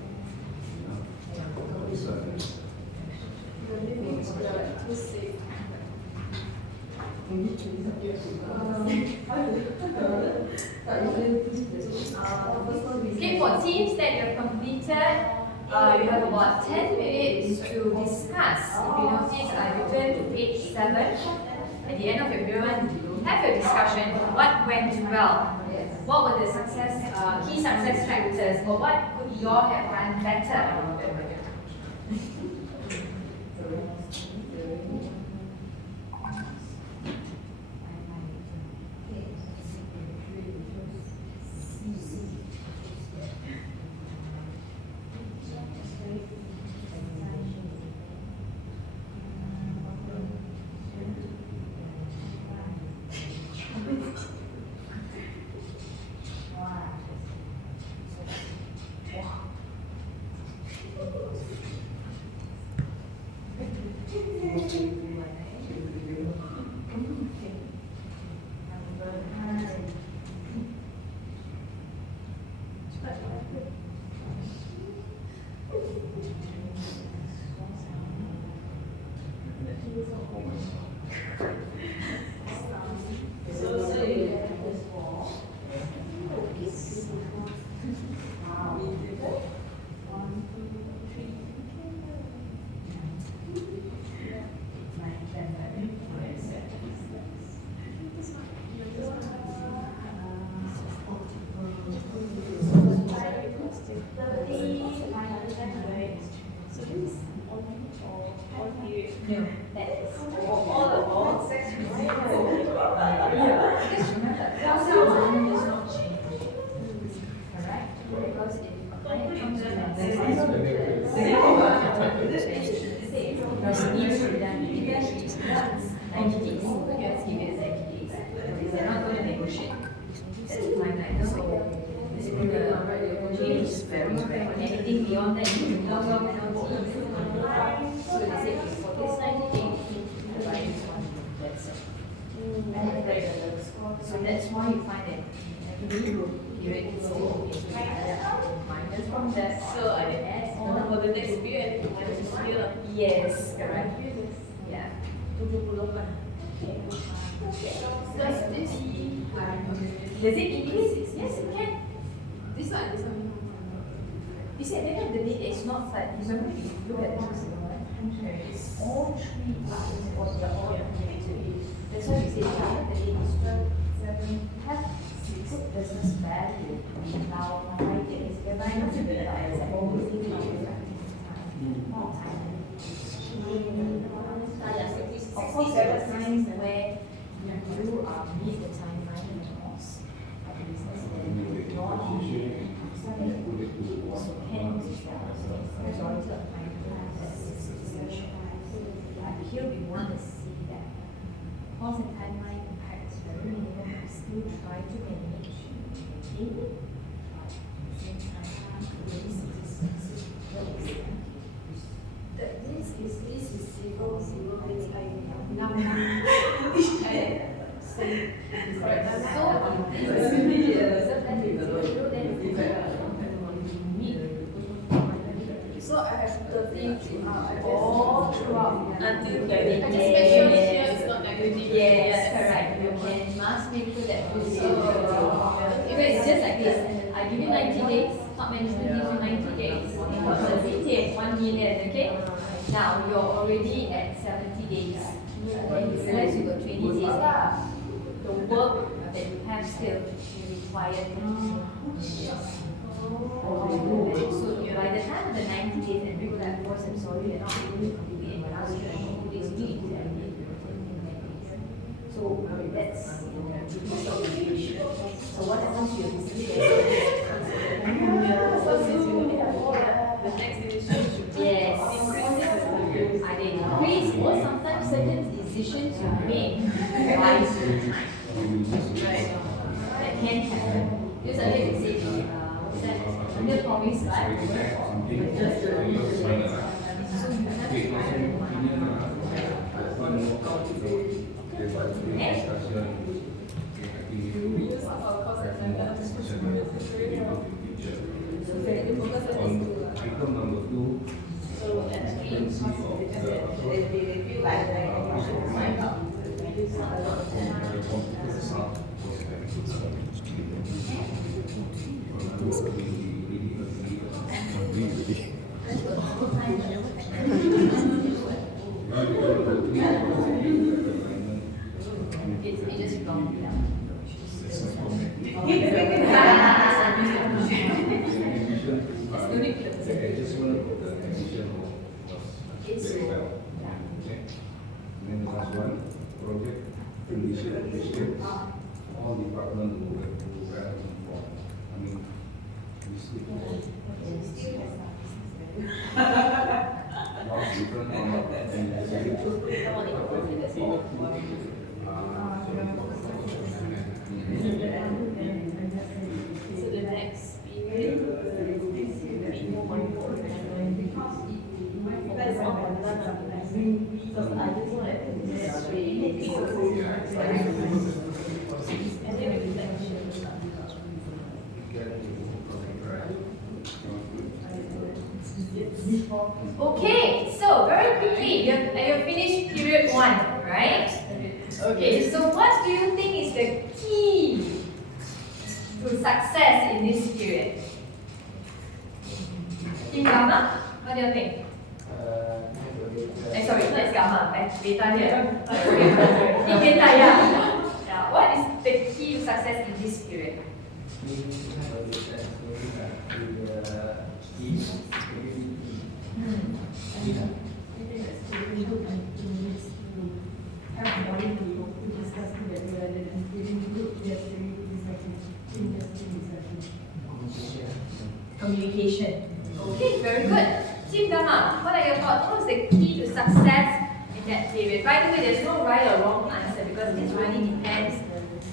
Okay, for teams that you have completed, you have about 10 minutes to discuss. If you notice, I returned to page 7. At the end of your period one, have your discussion. What went well? What were the key success factors? Or what could you all have done better? Anything beyond that, you can log on penalties. So they say for this 90 days, the budget is 1 million. That's it. So that's why you find that every period is still minus from that. So I can add on for the next period and minus here. Yes, correct. Yeah. 78. Does this Does it increase? Yes, it can. this one. You see, at the end of the day, it's not like, remember, if you look at this, it's all three lines for the all. That's why we say, at the end of the day, 7, have good business value. Now, my idea is, if I don't do that, it's always more time. Of course, there are times where you meet the timeline and cost of business, then you not also can use that majority of time as but here we want to see that cost and timeline impact is very minimal, but still try to manage maintain it. At the same time, release expenses. This is 0, 0, it's like so I have 13 all throughout until the I just make sure here is not negative. Yes, correct. You can must make sure that if it's just like this, I give you 90 days, top management gives you 90 days. You got the retail 1 million, okay? Now you're already at 70 days. Then you realize you got 20 days left. The work that you have still required. So by the time of the 90 days and people like, of course, I'm sorry, they're not able to complete it, but I'll still 90 days, you need to have so that's so what happens to your business? The next decision should be Yes. Either increase or sometimes certain decisions you make rise with time. Right? That can happen. Because I like to say, what's that? Under promise, right? So you have to try to Item number 2. so at 3 they review like it's just wrong. The adjustment of the condition was very well. Okay. And then the last one, project condition. All departments will have to well informed. I mean, we still lots different so the next period be more mindful. That's not one because I just want and then reflection. Okay, so very quickly, you've finished period 1, right? Okay, so what do you think is the key to success in this period? Team Gamma, what do you think? Sorry, that's Gamma, data here. Team data, yeah. What is the key to success in this period? Communication. Okay, very good. Team Gamma, what are your thoughts? What was the key to success in that period? By the way, there's no right or wrong answer because this really depends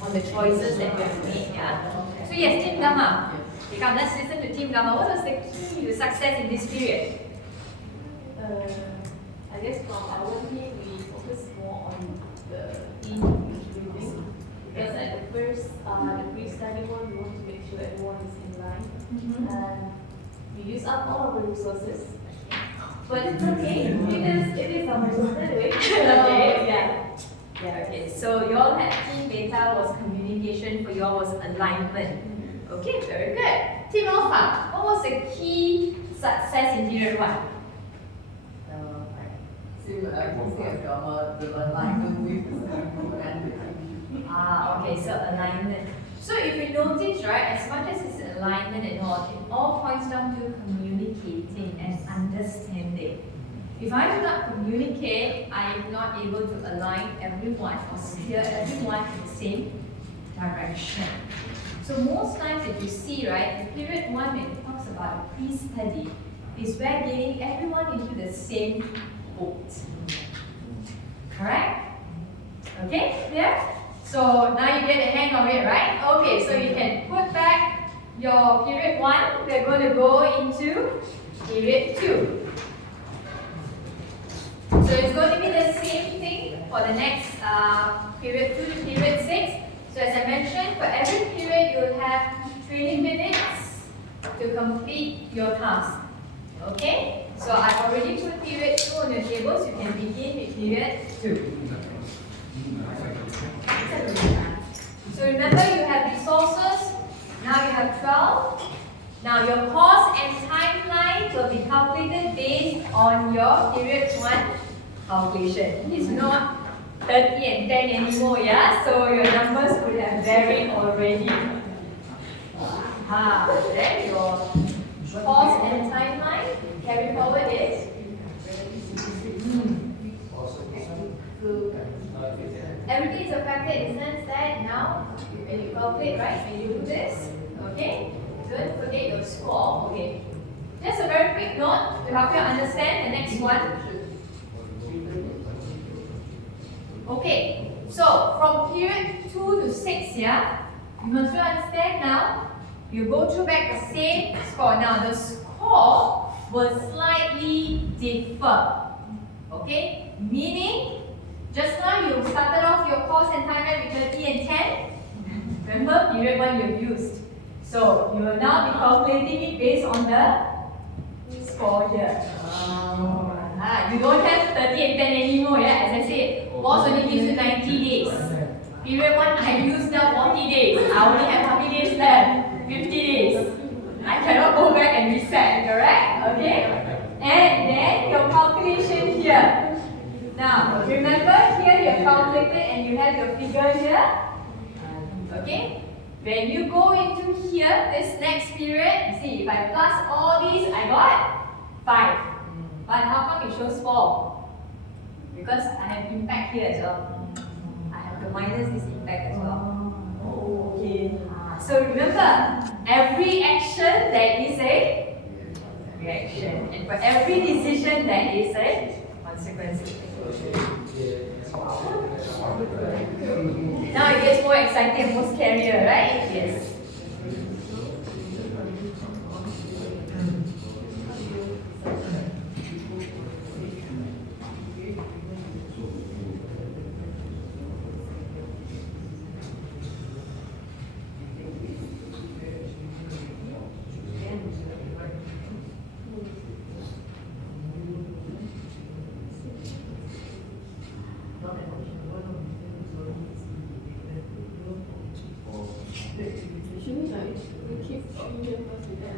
on the choices that you have made. Yeah. So yes, Team Gamma. Okay, come, let's listen to Team Gamma. What was the key to success in this period? I guess from our team we focus more on the team building because at the first the pre-study one we want to make sure everyone is in line. Mhm. And we use up all of the resources. But it's okay, it is our resources anyway. Okay, Yeah. Yeah, okay. So y'all had team beta was communication, for y'all was alignment. Okay, very good. Team alpha, what was the key success in period 1? Okay, so alignment. So if you notice, right, as much as it's alignment and all, it all points down to communicating and understanding. If I do not communicate, I am not able to align everyone or steer everyone in the same direction. So most times if you see, right, in period 1 when it talks about a pre-study, is where getting everyone into the same boat. Correct? Okay, clear? So now you get the hang of it, right? Okay, so you can put back your period 1. We're going to go into period 2. So it's going to be the same thing for the next period 2 to period 6. So as I mentioned, for every period you'll have 20 minutes to complete your task. Okay? So I've already put period 2 on your table, so you can begin with period 2. So remember, you have resources. Now you have 12. Now your cost and timeline will be calculated based on your period 1 calculation. It's not 30 and 10 anymore, yeah? So your numbers would have varied already. Then your cost and timeline carry forward is everything is a factor in the sense that now when you calculate, right, when you do this, okay, don't forget your score. Okay, just a very quick note to help you understand the next one. Okay, so from period 2 to 6, yeah, you must understand now, you go through back the same score. Now the score will slightly differ. Okay, meaning just now you started off your course and timeline with 30 and 10. Remember, period 1 you've used. So you will now be calculating it based on the score here. You don't have 30 and 10 anymore, yeah? As I said, course only gives you 90 days. Period 1, I used up 40 days. I only have how many days left? 50 days. I cannot go back and reset, correct? Okay? And then your calculation here. Now, remember here you have calculated and you have your figure here. Okay? When you go into here, this next period, see, if I plus all these, I got 5. But how come it shows 4? Because I have impact here as well. I have to minus this impact as well. Okay. So remember, every action there is a reaction. And for every decision there is a consequence. Now it gets more exciting and more scarier, right? Yes. We keep changing first with that.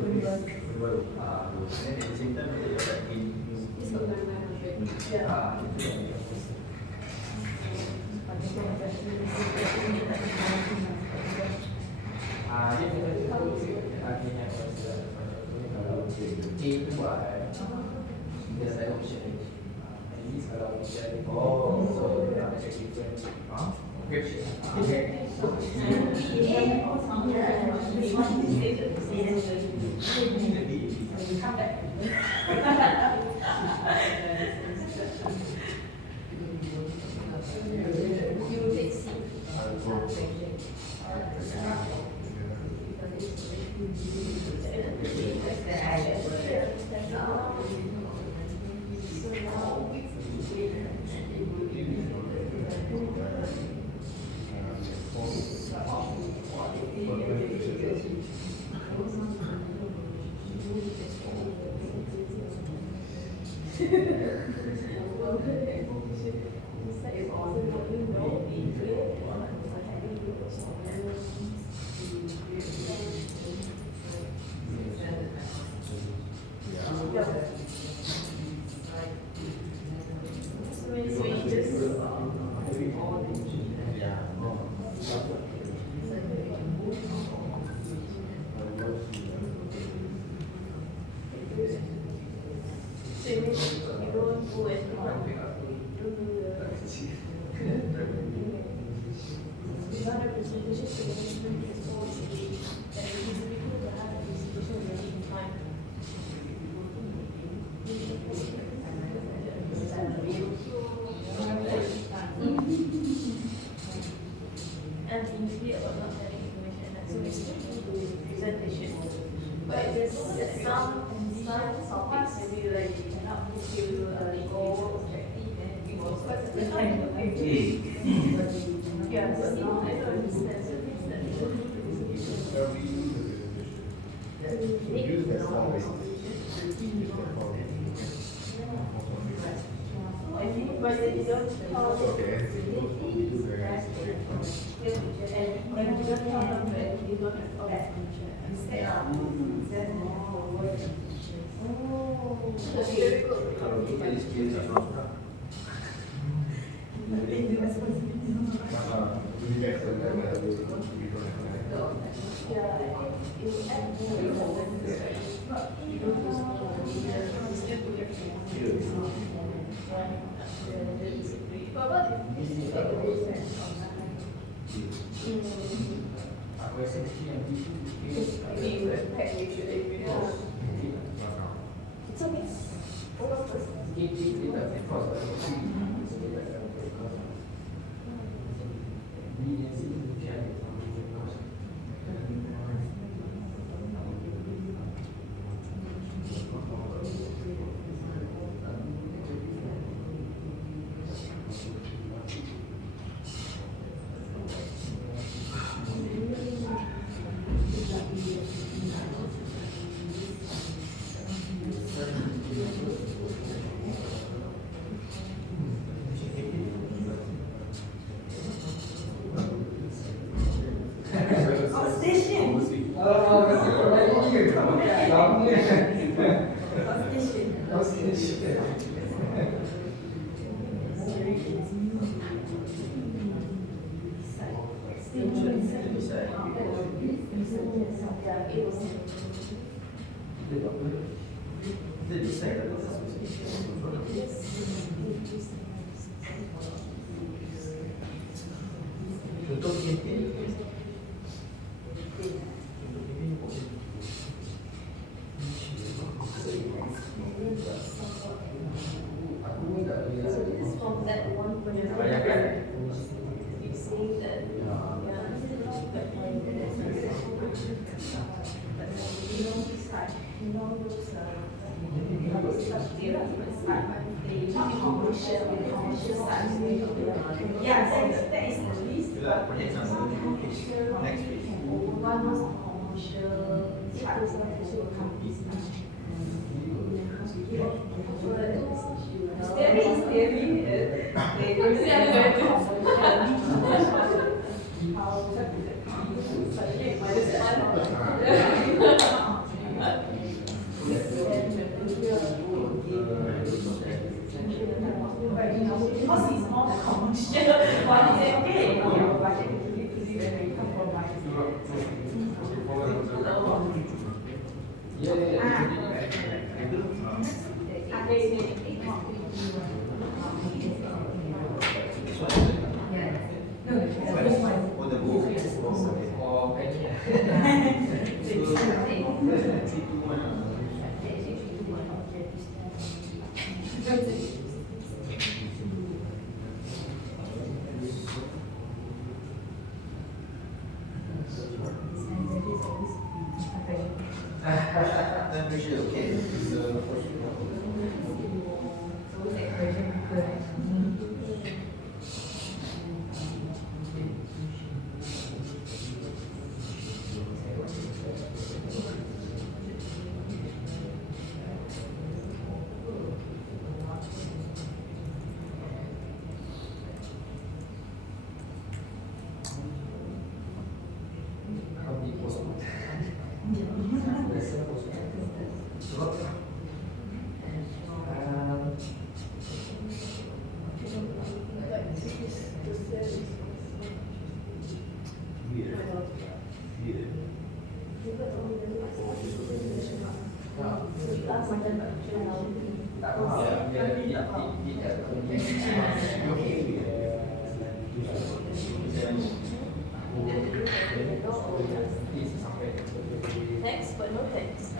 Then at the same time you're like It's not very much. Yeah. itu buat dia saya option ini kalau kita so ada different okay Come back. You take C. And usually about not having information, and so we still do presentation. But there's some topics maybe like you cannot fulfill goal objective, then you will start to yeah, so now I don't understand. So things that you don't do Use that service. I think, but they don't tell Okay. and when you don't tell them that you don't have all that instead of that's very good. kalau kita di skill tak Yeah, it will add more than this, right? You don't lose more than you still put your but what if this is like a research aku rasa mesti yang because maybe you respect you should agree. It's okay. All of us. kita tak cross Contoh campaign aku pun tak boleh So this is from that one point. bayangkan You saying that yeah, that is the least. project sama next week One was commercial. Theory is theory. They don't say subject minus one. Ya, ya, ya. Itu. Ada ini. This one. No, this one. Oh, the book. Oh, kayaknya. Temperature, okay. Thanks, but no thanks.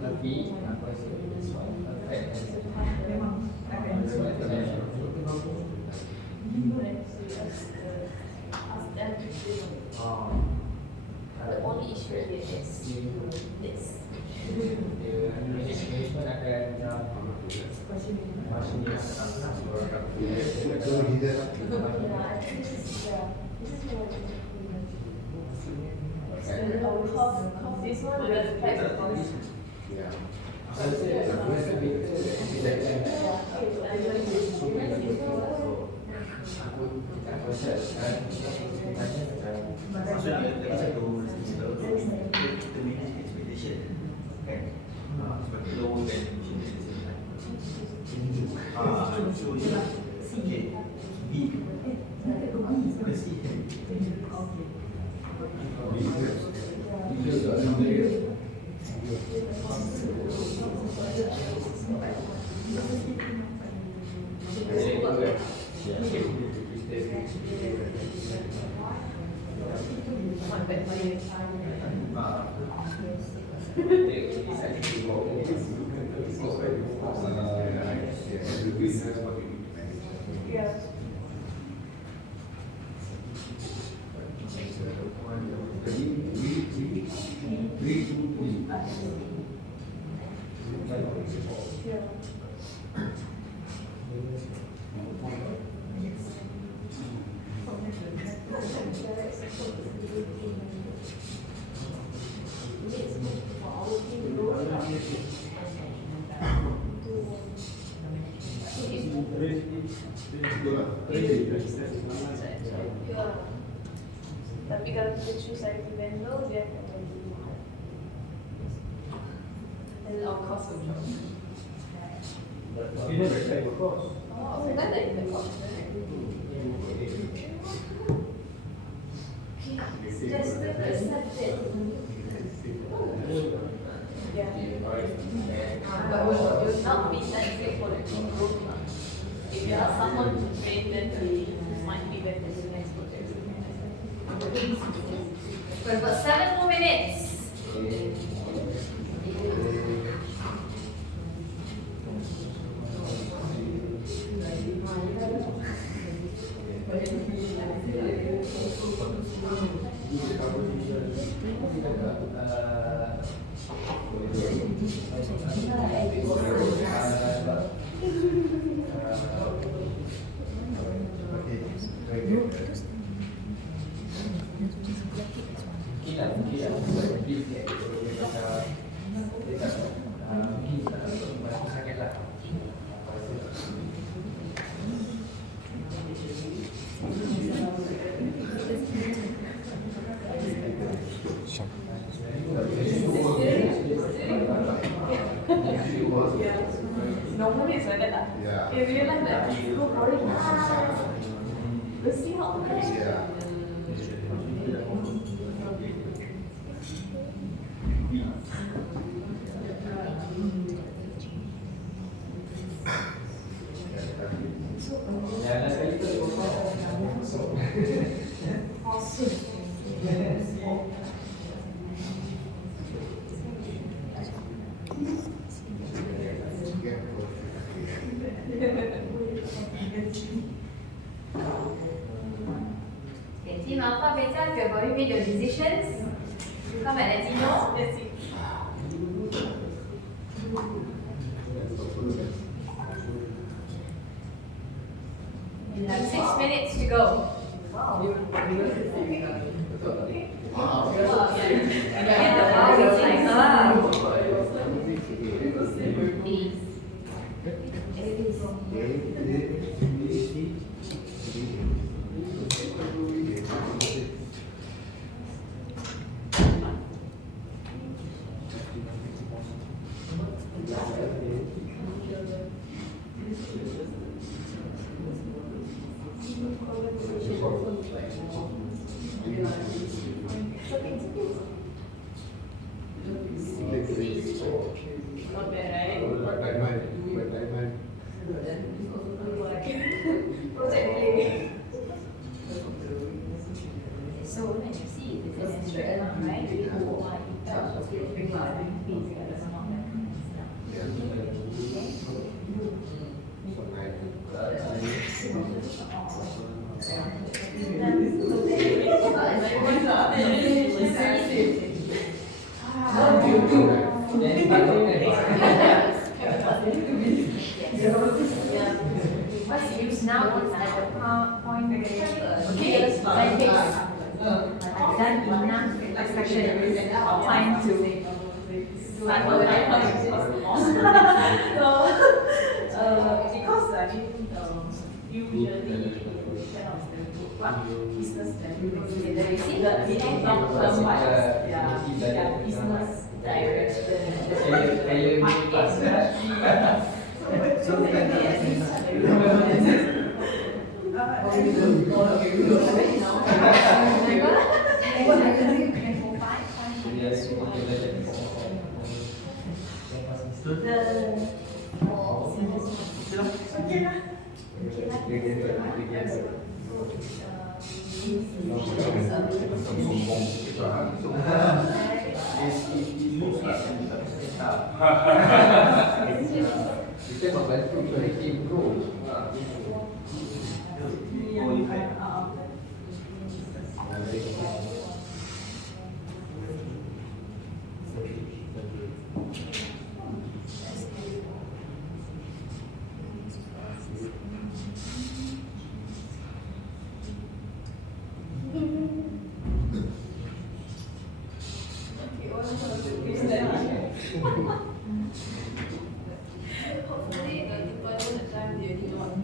Tapi aku rasa this one The only issue here is this. management akan masih So he just This one will affect yeah. maksudnya dari satu kita manage expectation kan sebab lower than so okay B ke C Tapi kalau kita choose IT vendor, dia akan lebih mahal. And our cost will drop. Oh, kan tak ada cost. Just to accept it. Yeah. But will not be necessary for the team growth. If you are someone to train, then it might be better for the next project. We've got 7 more minutes. Kita Normally it's like that. Yeah. In real life, that go for it. Let's see how it goes. Yeah. Okay, team Alpha Beta, you've already made your decisions. Come and let me know. Let's see. You have 6 minutes to go. Wow. Get the wow, it's like, Not bad, right? Project delay. So when you see it, it's a straight line, right? What's used now is at the point. Okay, like this. I've done enough section time to Like what I because I mean, usually cannot what business then the long term wise, yeah, business direction, Kita membantu mereka improve. Hopefully, the people at the time they did not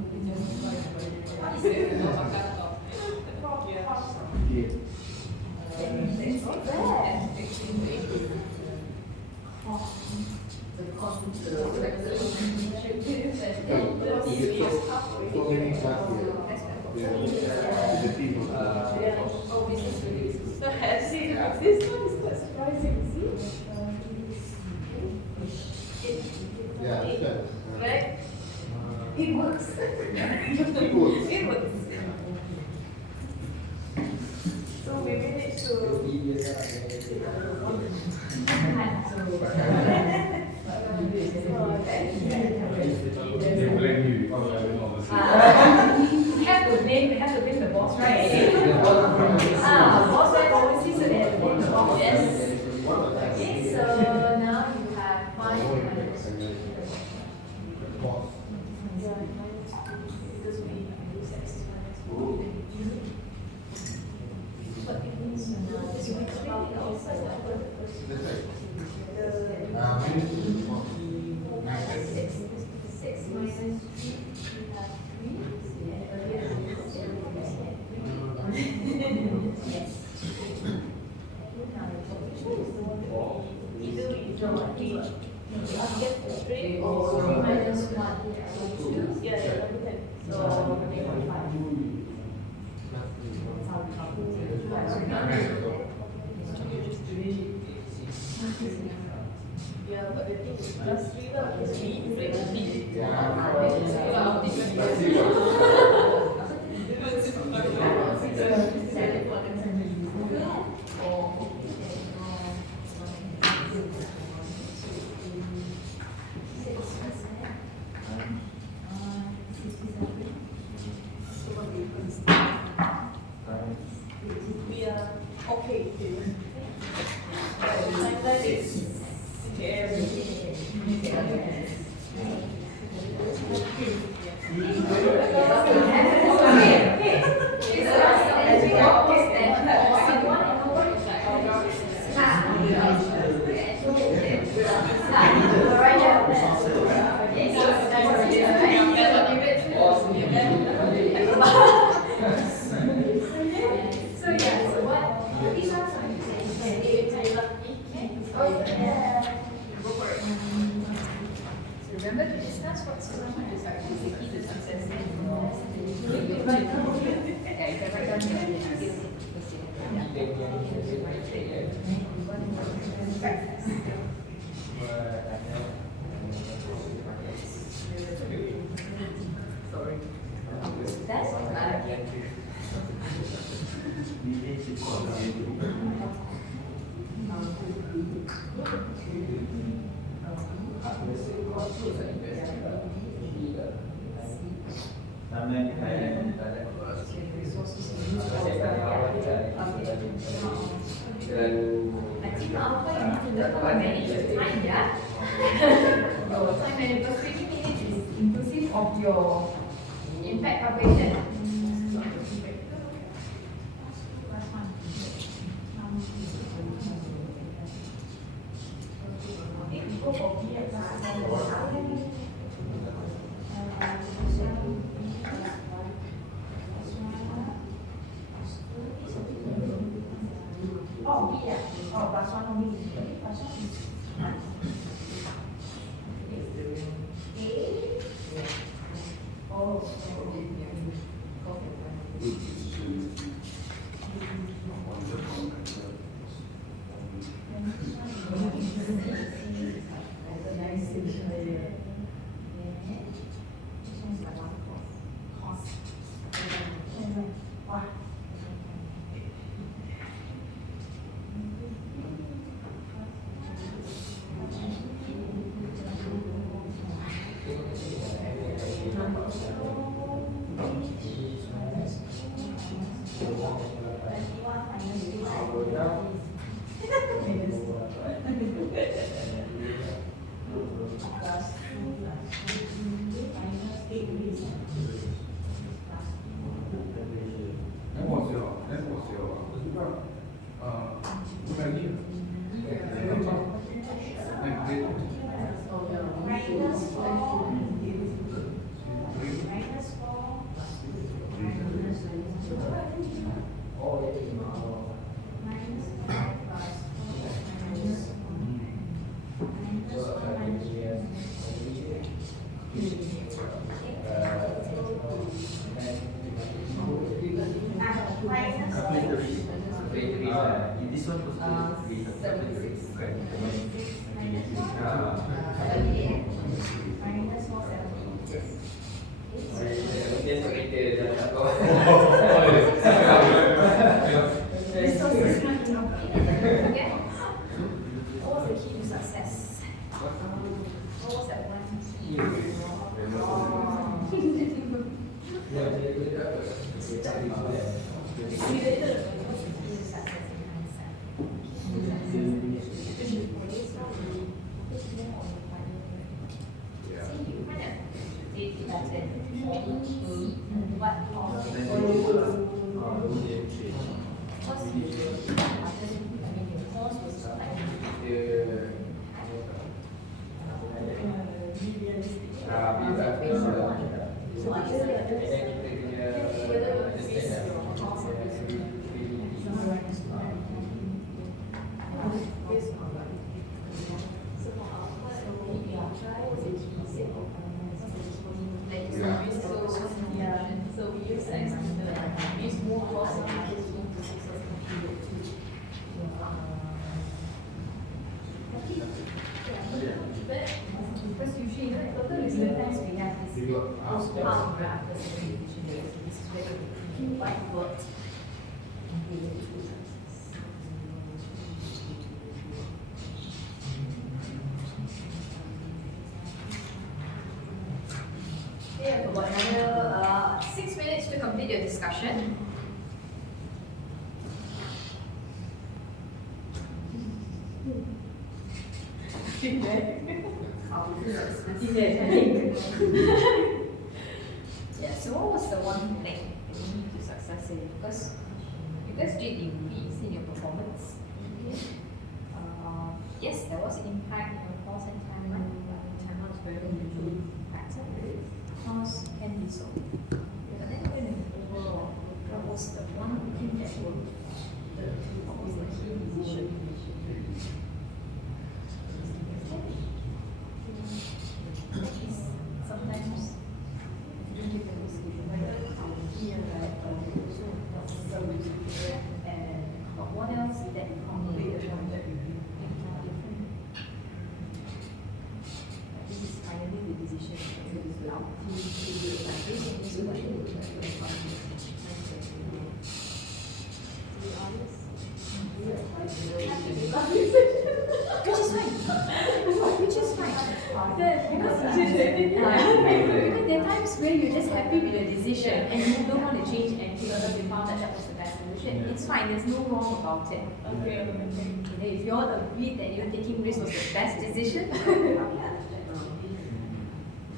This one is quite surprising, see? Yeah, sure. Right? It works. It works. It works. So we managed to. They blame you because I don't know. We have to blame the boss, right? Boss went overseas, so they have to blame the boss. Get straight or 3 minus 1. Yeah, yeah, so yeah, but the thing is plus 3 lah is we we are okay to timeline is Remember to discuss what's going on is actually the key to success. Yeah, you can write down here. Sorry. That's I think apa yang kita dapat manage the time, yeah. Our time management, because 20 minutes is inclusive of your impact calculation. oh yeah, oh plus 1 only. Plus Because usually, total listening times we have this You got postpone after 7 days. This is where you white word. We have about another 6 minutes to complete your discussion. Yeah, so what was the one thing that you need to success in? Because you guys did increase in your performance. Yes, there was impact on cost and timeline, but timeline is very usually factor. Cost can be so. But then when overall, what was the one thing that worked? What was the key decision? Sometimes you give a decision here, and but what else is that complicated one that you think are different? This is finally the decision. It is loud. This is what you do. Which is fine. Which is fine. Because there are times where you're just happy with the decision and you don't want to change anything because you found that was the best solution. It's fine. There's no wrong about it. Okay. If you all agree that you're taking risk was the best decision,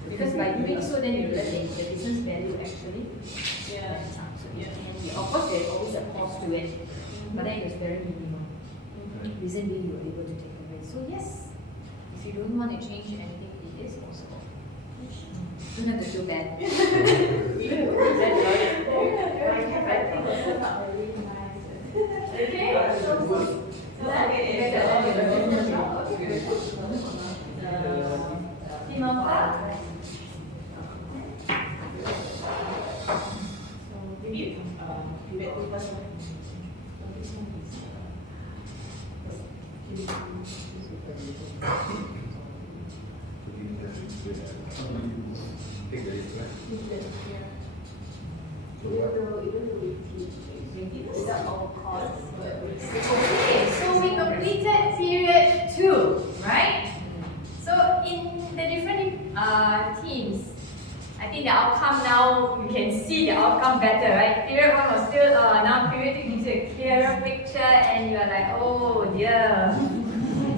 because by doing so, then you realize the business value actually. Yeah. Of course, there's always a cost to it, but then it's very minimal. Reason being, you're able to take a risk. So yes, if you don't want to change anything, it is possible. You don't have to feel bad. Take the risk, right? Okay, so we completed period 2, right? So in the different teams, I think the outcome now, you can see the outcome better, right? Period 1 was still, now period 2 gives you a clearer picture and you are like, oh dear,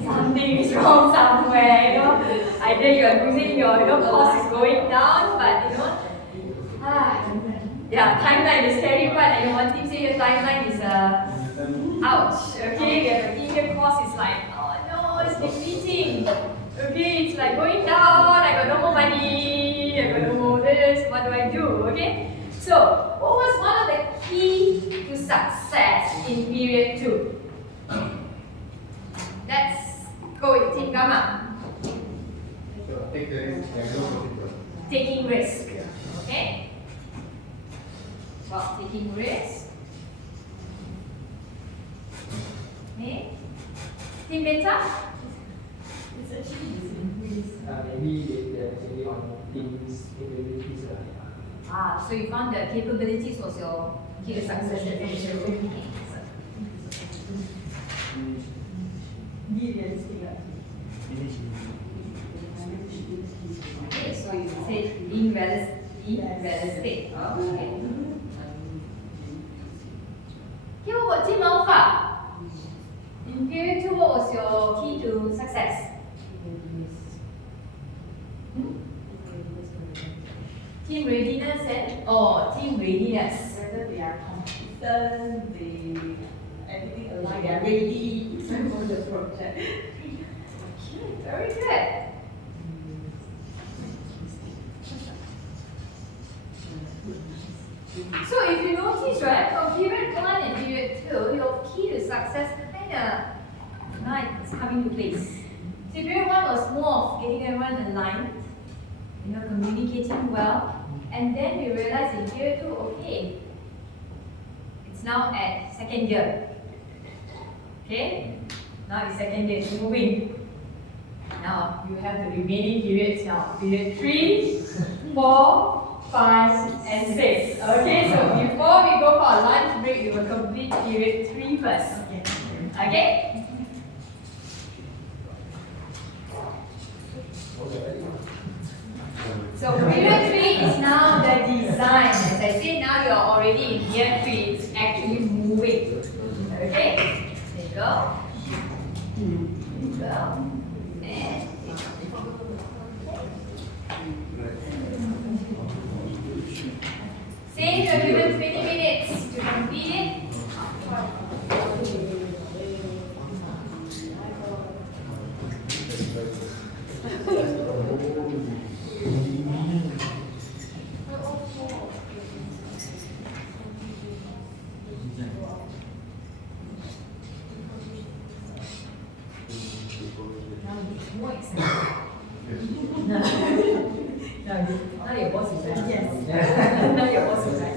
something is wrong somewhere, you know? Either you are losing your, cost is going down, but yeah, timeline is scary part, and one team say your timeline is ouch. Okay, the team cost is like, oh no, it's depleting. Okay, it's like going down, I got no more money, I got no more this, what do I do? Okay? So, what was one of the key to success in period 2? Let's go with Team Gamma. So take the risk and no consequence. Taking risk. Okay? About taking risk. Okay? Team Beta? Maybe they're actually on teams capabilities. So you found that capabilities was your key to success. Okay, so you said being realistic. Okay. Okay, what about Team Alpha? In period 2, what was your key to success? Team readiness and team readiness. Whether they are competent, everything aligned, they are ready for the project. Okay, very good. So if you notice, right, from period 1 and period 2, your key to success it's coming to place. So period 1 was more of getting everyone aligned, communicating well, and then we realized in period 2, okay, it's now at second gear. Okay, now it's second gear, it's moving. Now you have the remaining periods now. Period 3, 4, 5, and 6. Okay, so before we go for our lunch break, we will complete period 3 first. Okay? So period 3 is now the design. As I said, now you are already in year 3. It's actually moving. Okay? There you go. There you go. And same for given 20 minutes to complete it. More excited. Now your boss is right. Yes. Now your boss is right.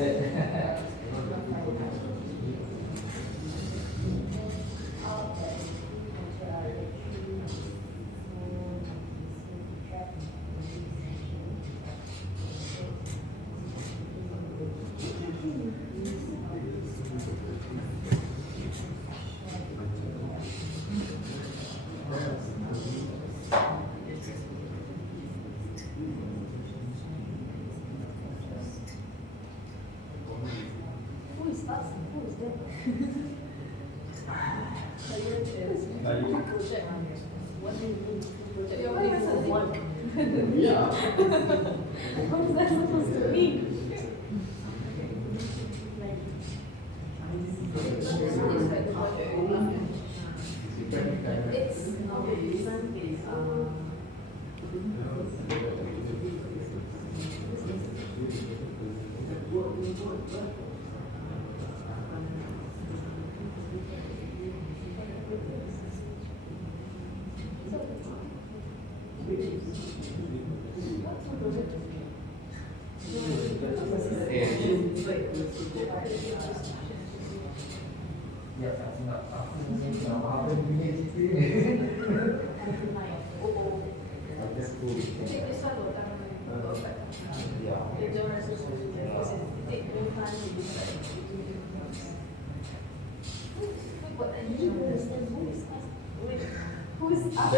Who is us? Who is them? Project. What do you mean? Project. You're only for one. Yeah. What is that supposed to mean? Who is us?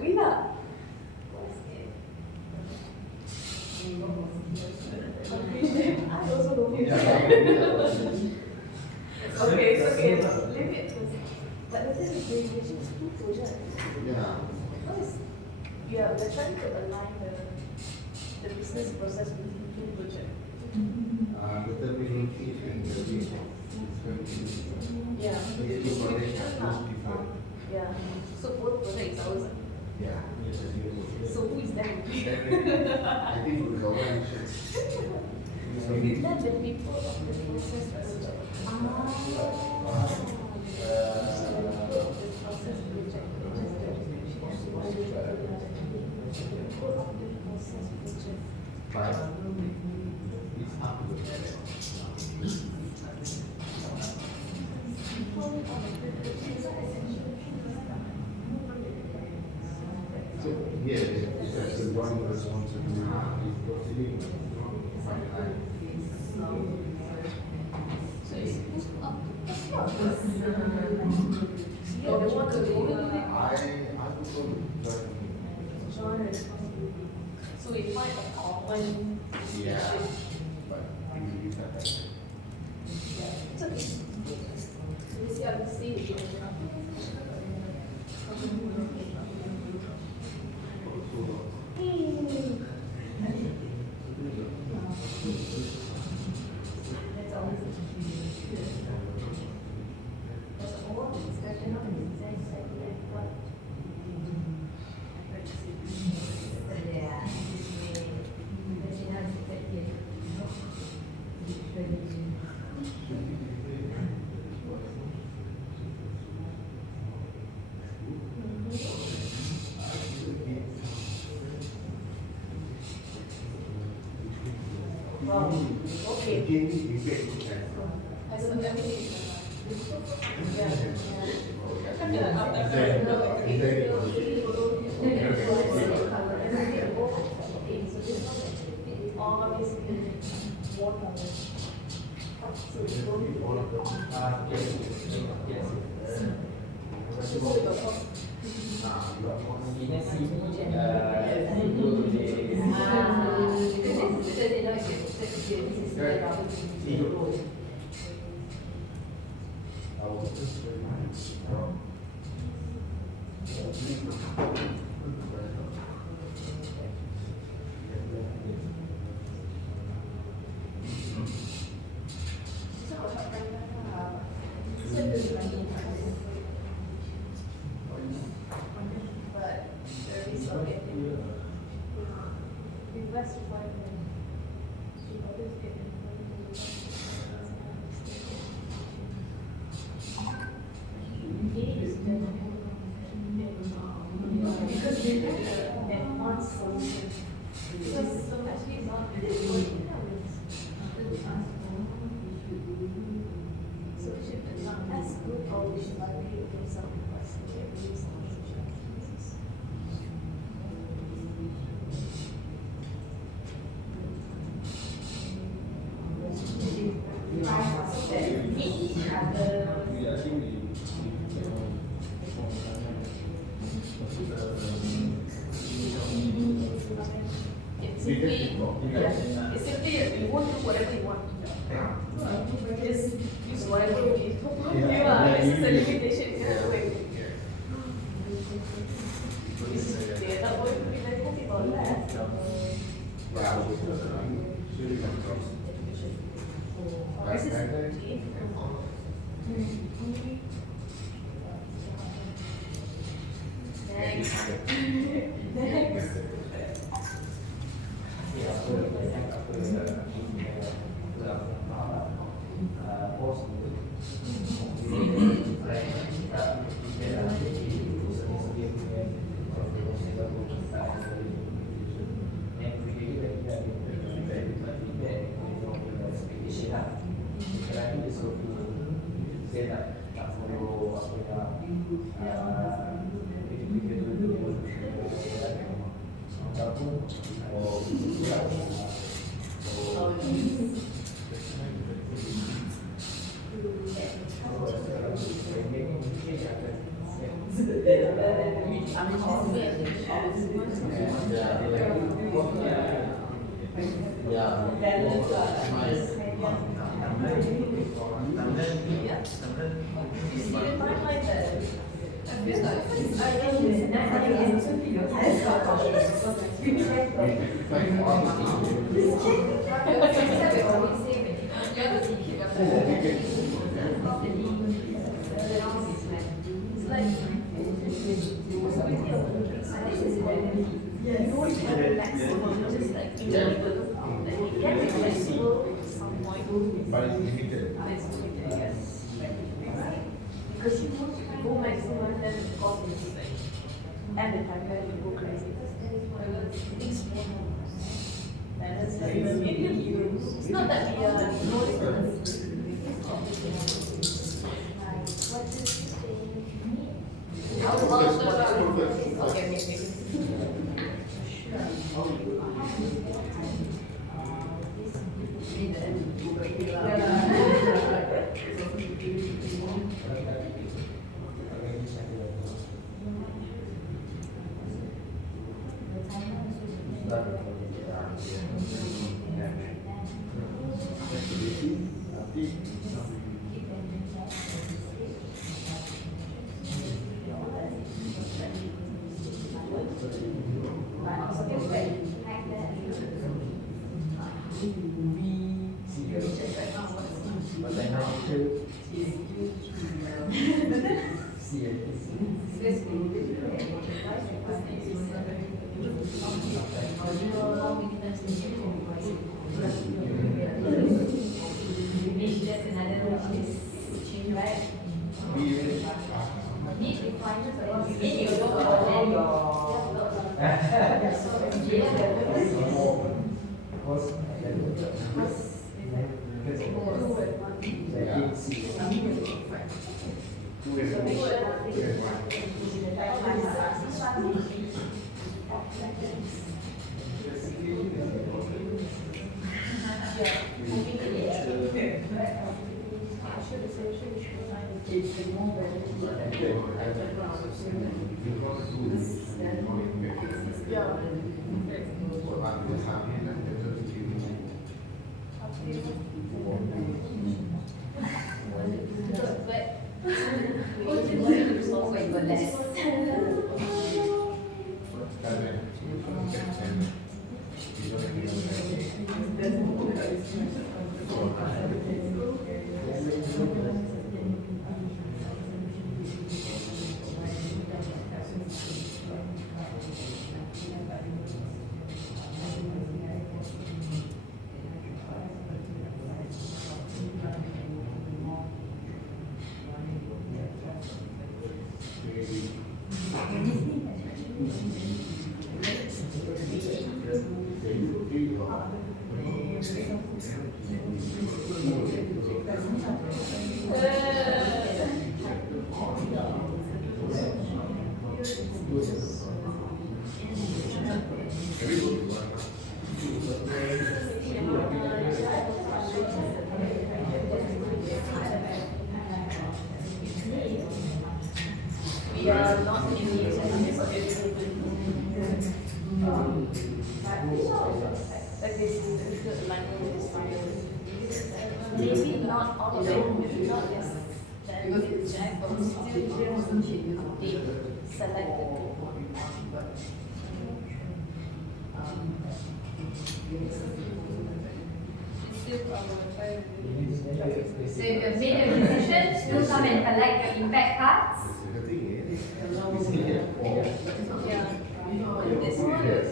We are. I also don't think okay, it's okay. Leave it. But the thing is, we choose two projects. Yeah. Yeah, we're trying to align the business process with two projects. The terminology and the Yeah. Yeah. So both projects are ours. Yeah. So who is them? I think we combine. So we've done the people of the process project. So the people of the process project. People of the process project. But it's up to the So here it's actually one responsibility is proceeding So it's who's up? Yeah, the one to I would go join responsibility. So we find a common yeah, issue. but we use that. It's okay. So we see how to see it. That's always a there's a whole discussion on the design side, like what Wow. Okay. Again, we pay. I saw everything. Yeah. It's simply you won't do whatever you want. Just use whatever you need. It's a limitation in a way. They're not going to be very happy about that. This is But it's limited. because you go maximum, then the cost is like, and the time that you go crazy. And it's like, it's not that we are We are not in use of this like this is aligning with this file. Maybe not all of them, maybe not yes. Then we check, but we still update selected. So if you've made a decision, still come and collect your impact cards. Yeah. This one is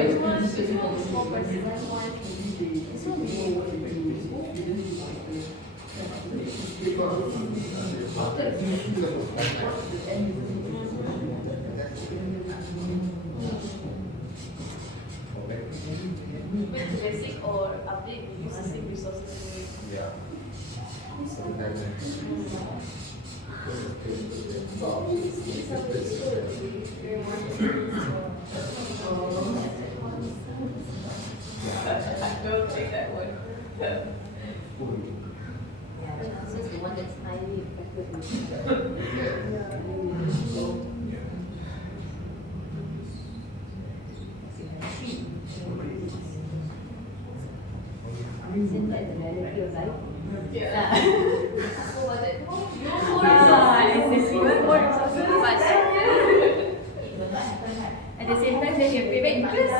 which one should you go for president one? This one with the basic or update, we use the same resources anyway. Don't take that one. So it's the one that's highly effective. Seems like the reality of life. Yeah. So was it? It's even more resources, but at the same time, then you pay back interest.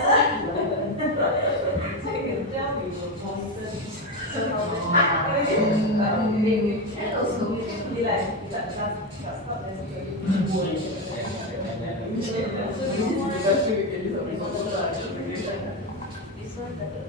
And also, This one better.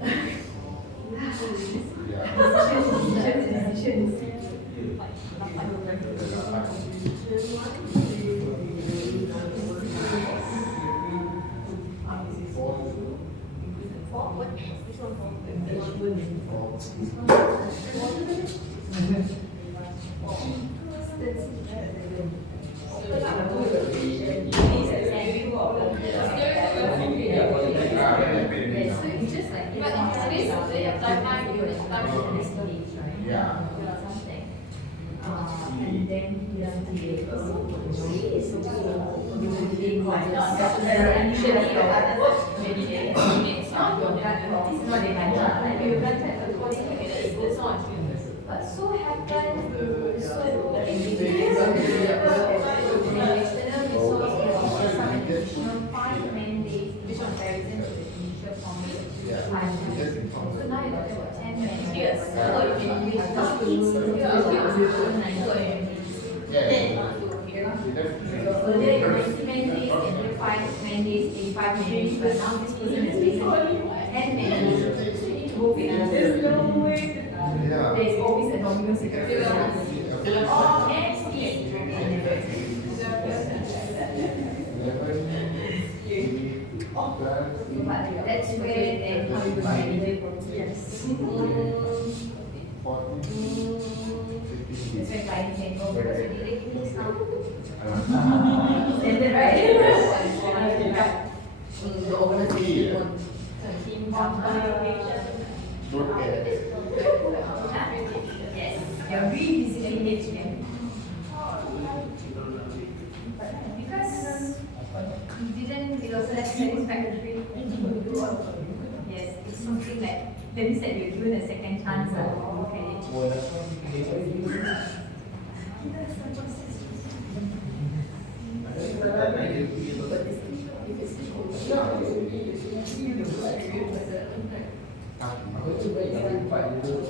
But so happens, additional 5 mandates in comparison to the initial promise. So now you're talking about 10 mandates. Yes. Earlier it was 90 mandates, 85 mandates, 85 mandates, but now this person has taken 10 mandates to go with us. There's no way. There is always a domino security. And speed. That's where then how you validate. Yes. That's where client can go because you direct me some. Ah. Is that right? The organization. Team accreditation. Yes, you're revisiting HM. Because you didn't, it was less satisfactory. Yes, it's something like, that means that you're given a second chance. Okay. Aku cuba yang empat dulu.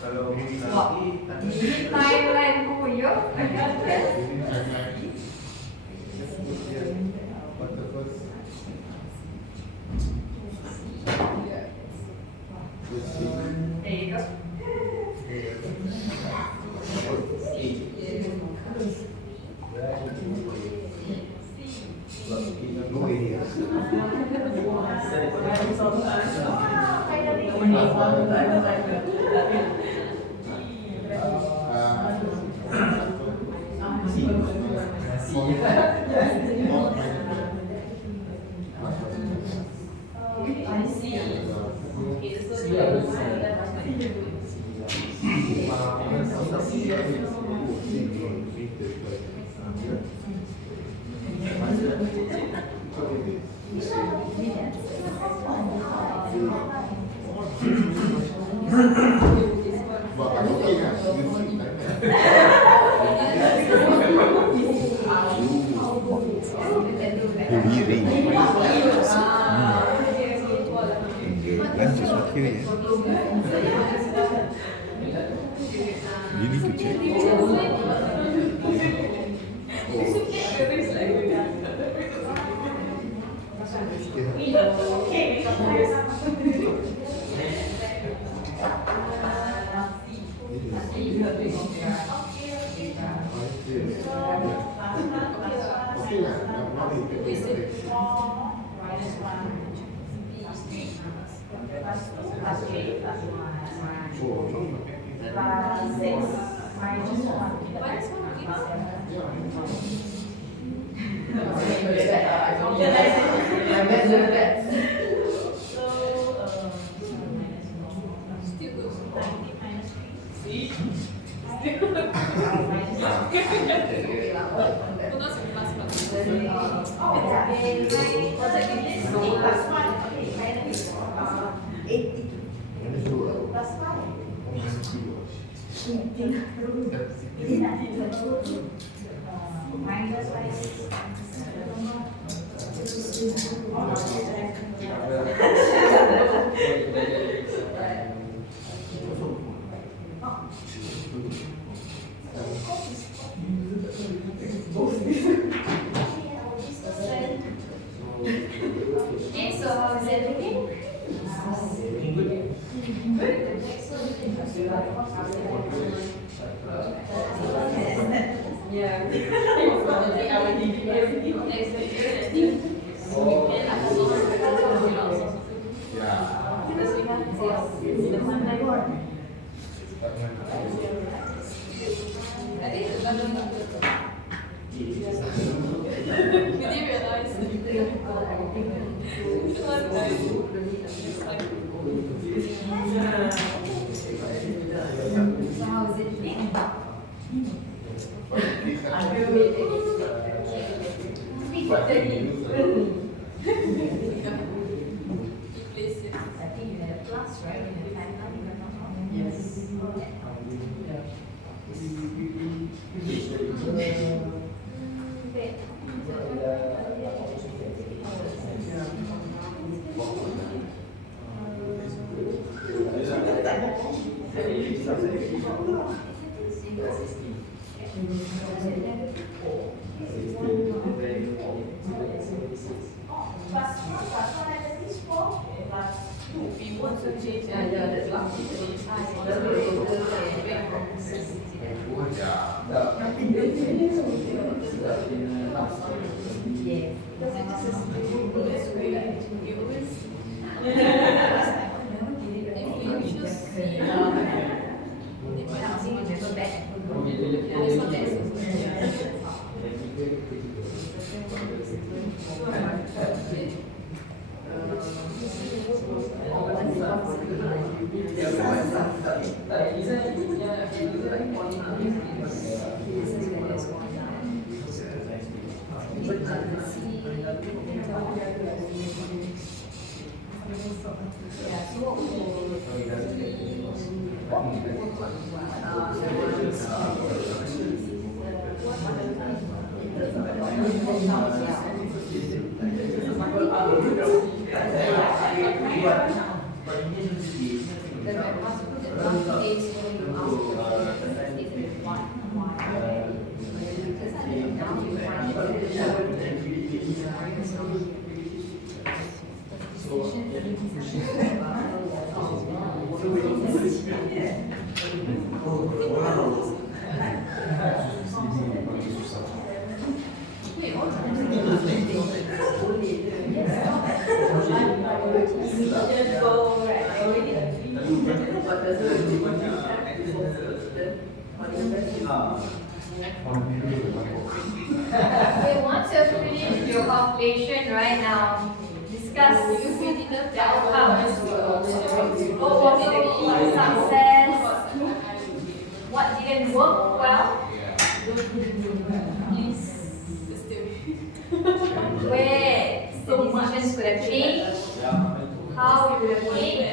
Kalau Wah, Thailand ko yun. But the first There you go. no idea. I see. But I'm looking at you. Heavy rain. The lunch is not here yet. You need to check. Okay lah, not Okay, so is it looking? So how is it looking? I think you had a plus, right? In the timeline, if I'm not wrong. Yes. Yeah. Yes. Okay, once you've finished your calculation right now, discuss the outcomes. What was the key success? What didn't work well? Where the decisions could have changed? How you would have changed?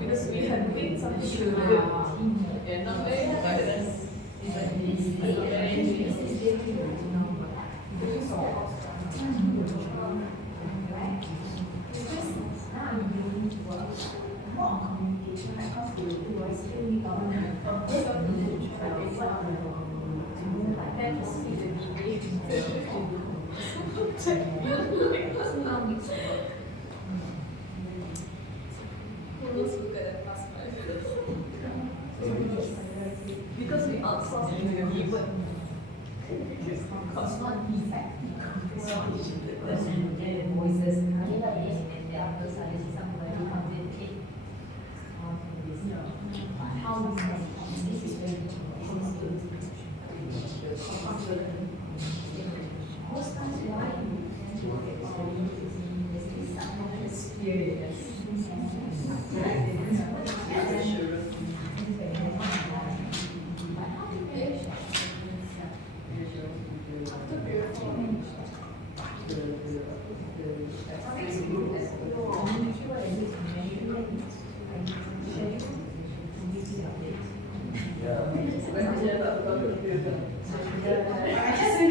Because we have doing something and not very because we outsource it to the given. It's not defect. It's not invoices. How this is very most times why experience.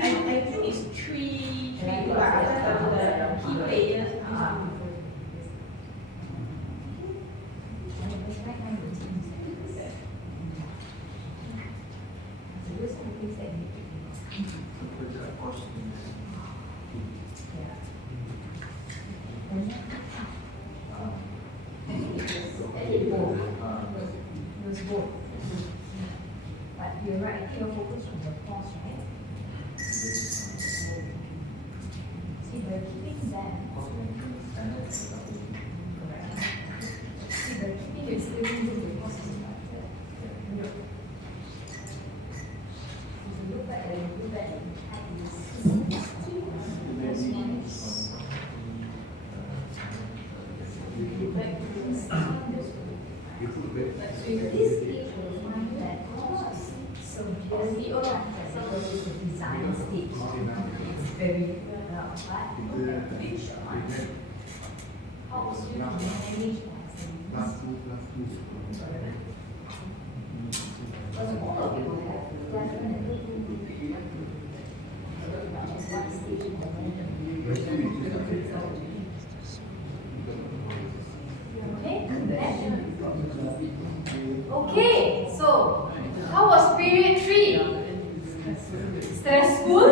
I think it's three key players. But you're right, I think you're focused on the cost, right? very helps you to manage because all of you have definitely okay, so how was period 3? Stressful?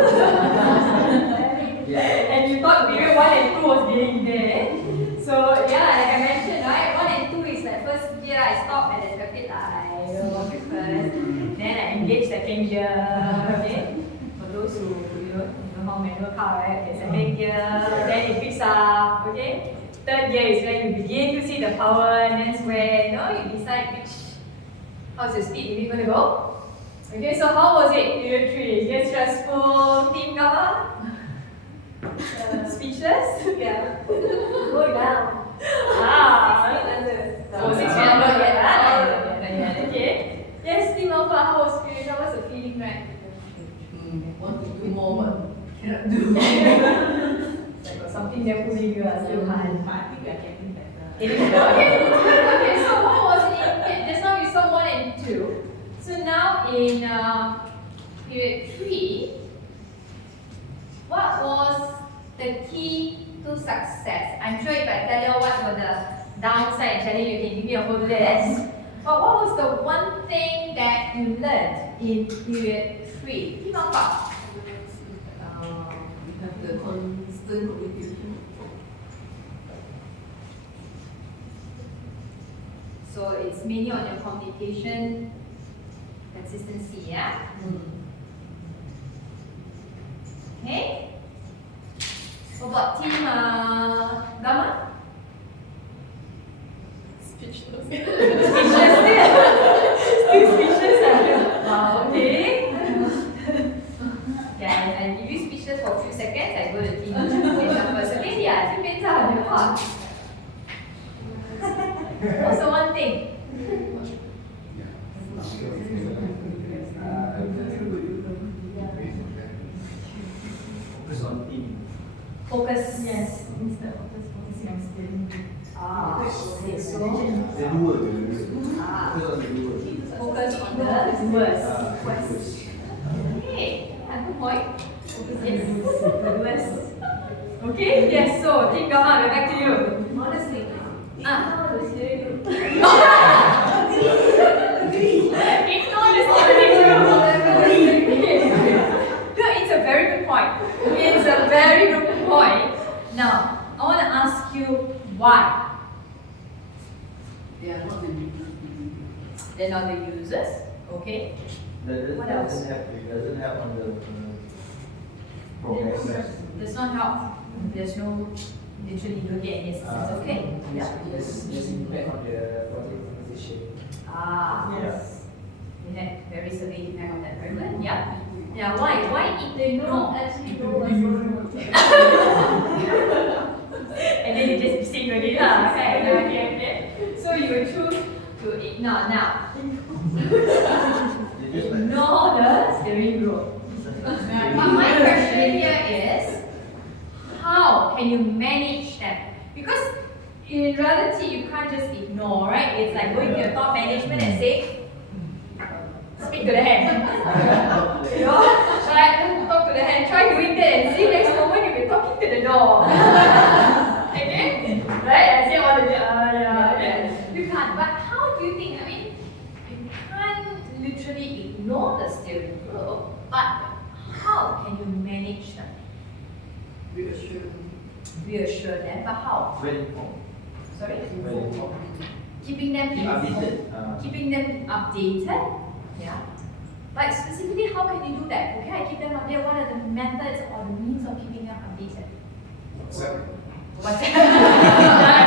And you thought period 1 and 2 was getting there. So yeah, like I mentioned, right, 1 and 2 is like first year I stopped at the traffic light, walk first, then I engage second gear, okay? For those who know how manual car, right? Okay, second gear, then it picks up, okay? Third gear is when you begin to see the power, and that's where you decide which how's the speed limit going to go. Okay, so how was it? Period 3. Is it stressful? Team Gamma? Speechless? Yeah. Go down. So 6 feet under yet. Okay. Yes, Team Alpha, how was period? How was the feeling, right? Want to do more, but cannot do. Like got something there pulling you still hard. I think we are getting better. Okay, so what was in just now you saw 1 and 2. So now in period 3, what was the key to success? I'm sure if I tell you what were the downside challenge, you can give me a whole list. But what was the one thing that you learned in period 3? Team Alpha. We have the constant communication. So it's mainly on your communication consistency, yeah? Okay. What about Team Gamma? Speechless. Speechless still. Still speechless. Wow, okay. Okay, I give you speechless for a few seconds. I go to Team Beta first. Okay, yeah, Team Beta, you're hot. What's the one thing? Focus on team. Focus. Yes, instead of just focusing on steering. Okay, so The doer. Focus on the doer. focus on the doers. Okay, good point. Yes, the doers. Okay, yes, so Team Gamma, we're back to you. Honestly, Ah. the steering wheel. Ignore the steering wheel. No, it's a very good point. It's a very good point. Now, I want to ask you why. They are not the users. They're not the users, okay? What else? It doesn't help on the progress. Does not help. There's no literally don't get any assistance, okay? Yeah. There's impact on the project organization. Yes. You had very severe impact on that person. Yeah. Yeah. Why They ignore? don't actually know what's going on. And then you just sing with it, lah. Okay. So you will choose to ignore now. Ignore the steering wheel. But my question here is, how can you manage them? Because in reality, you can't just ignore, right? It's like going to your top management and say, speak to the hand. Try talk to the hand. Try doing that and see next moment you'll be talking to the door. Okay? Right? I say all the yeah. You can't. But how do you think? I mean, you can't literally ignore the steering wheel, but how can you manage them? Reassure them, but how? Well informed. Sorry? Well informed. Keeping them Updated. keeping them updated. Yeah. But specifically, how can you do that? Okay, I keep them updated. What are the methods or the means of keeping them updated? WhatsApp.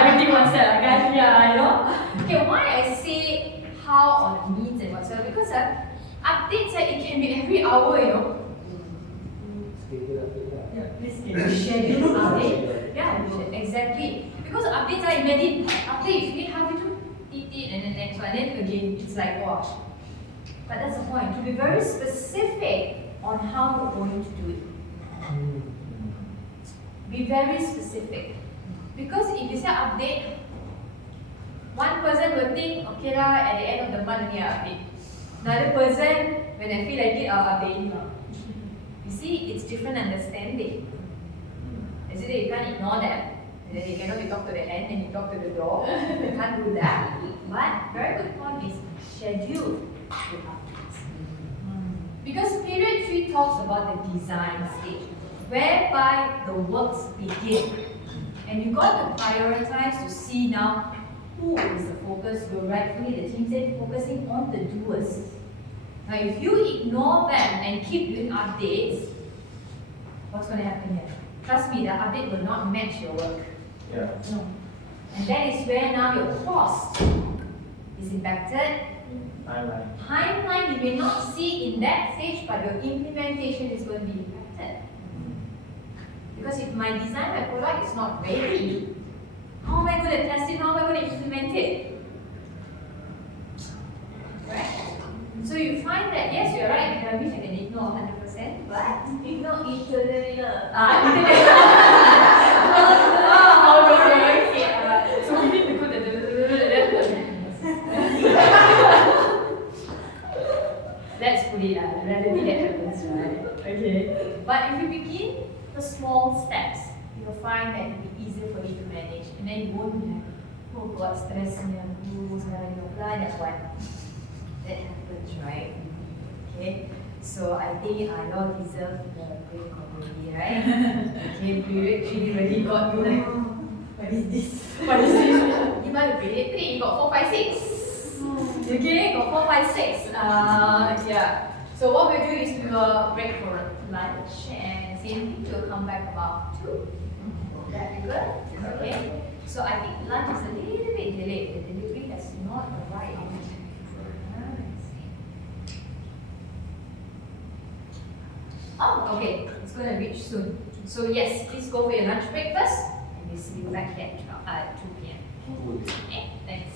Everything WhatsApp, guys. Yeah, you know. Okay, why I say how or the means and whatsoever? Because updates, it can be every hour, you know. Schedule update. Yeah, exactly. Because updates are imagine after you finish halfway through, eat and then next one, then again it's like wash. But that's the point, to be very specific on how you're going to do it. Be very specific. Because if you say update, one person will think, okay lah, at the end of the month only I update. Another person, when I feel like it, I'll update. You see, it's different understanding. Is it that you can't ignore them? And then you cannot, you talk to the end and you talk to the door. You can't do that. But very good point is schedule the updates. Because period 3 talks about the design stage, whereby the works begin. And you got to prioritize to see now who is the focus. You're rightfully, the team said, focusing on the doers. Now, if you ignore them and keep doing updates, what's going to happen here? Trust me, the update will not match your work. Yeah. No. And that is where now your cost is impacted. Timeline you may not see in that stage, but your implementation is going to be impacted. Because if my design, my product is not ready, how am I going to test it? How am I going to implement it? Right? So you find that, yes, you're right, I wish I can ignore 100%, but Ignore internally. So we need to put the let's put it reality that happens, right? Okay. But if you begin the small steps, you'll find that it'll be easier for you to manage, and then you won't be like, oh God, stressnya, sekarang you apply that one. That happens, right? Okay. So I think you all deserve the break already, right? Okay, period 3 already got you like, what is this? What is this? You got period 3, you got 4, 5, 6. Okay, got 4, 5, 6. Yeah. So what we'll do is we will break for lunch, and same thing, we'll come back about 2. That be good? Okay. So I think lunch is a little bit delayed. The delivery has not arrived. Oh, okay. It's going to reach soon. So yes, please go for your lunch break first, and we'll see you back here at 2 p.m. Okay, thanks.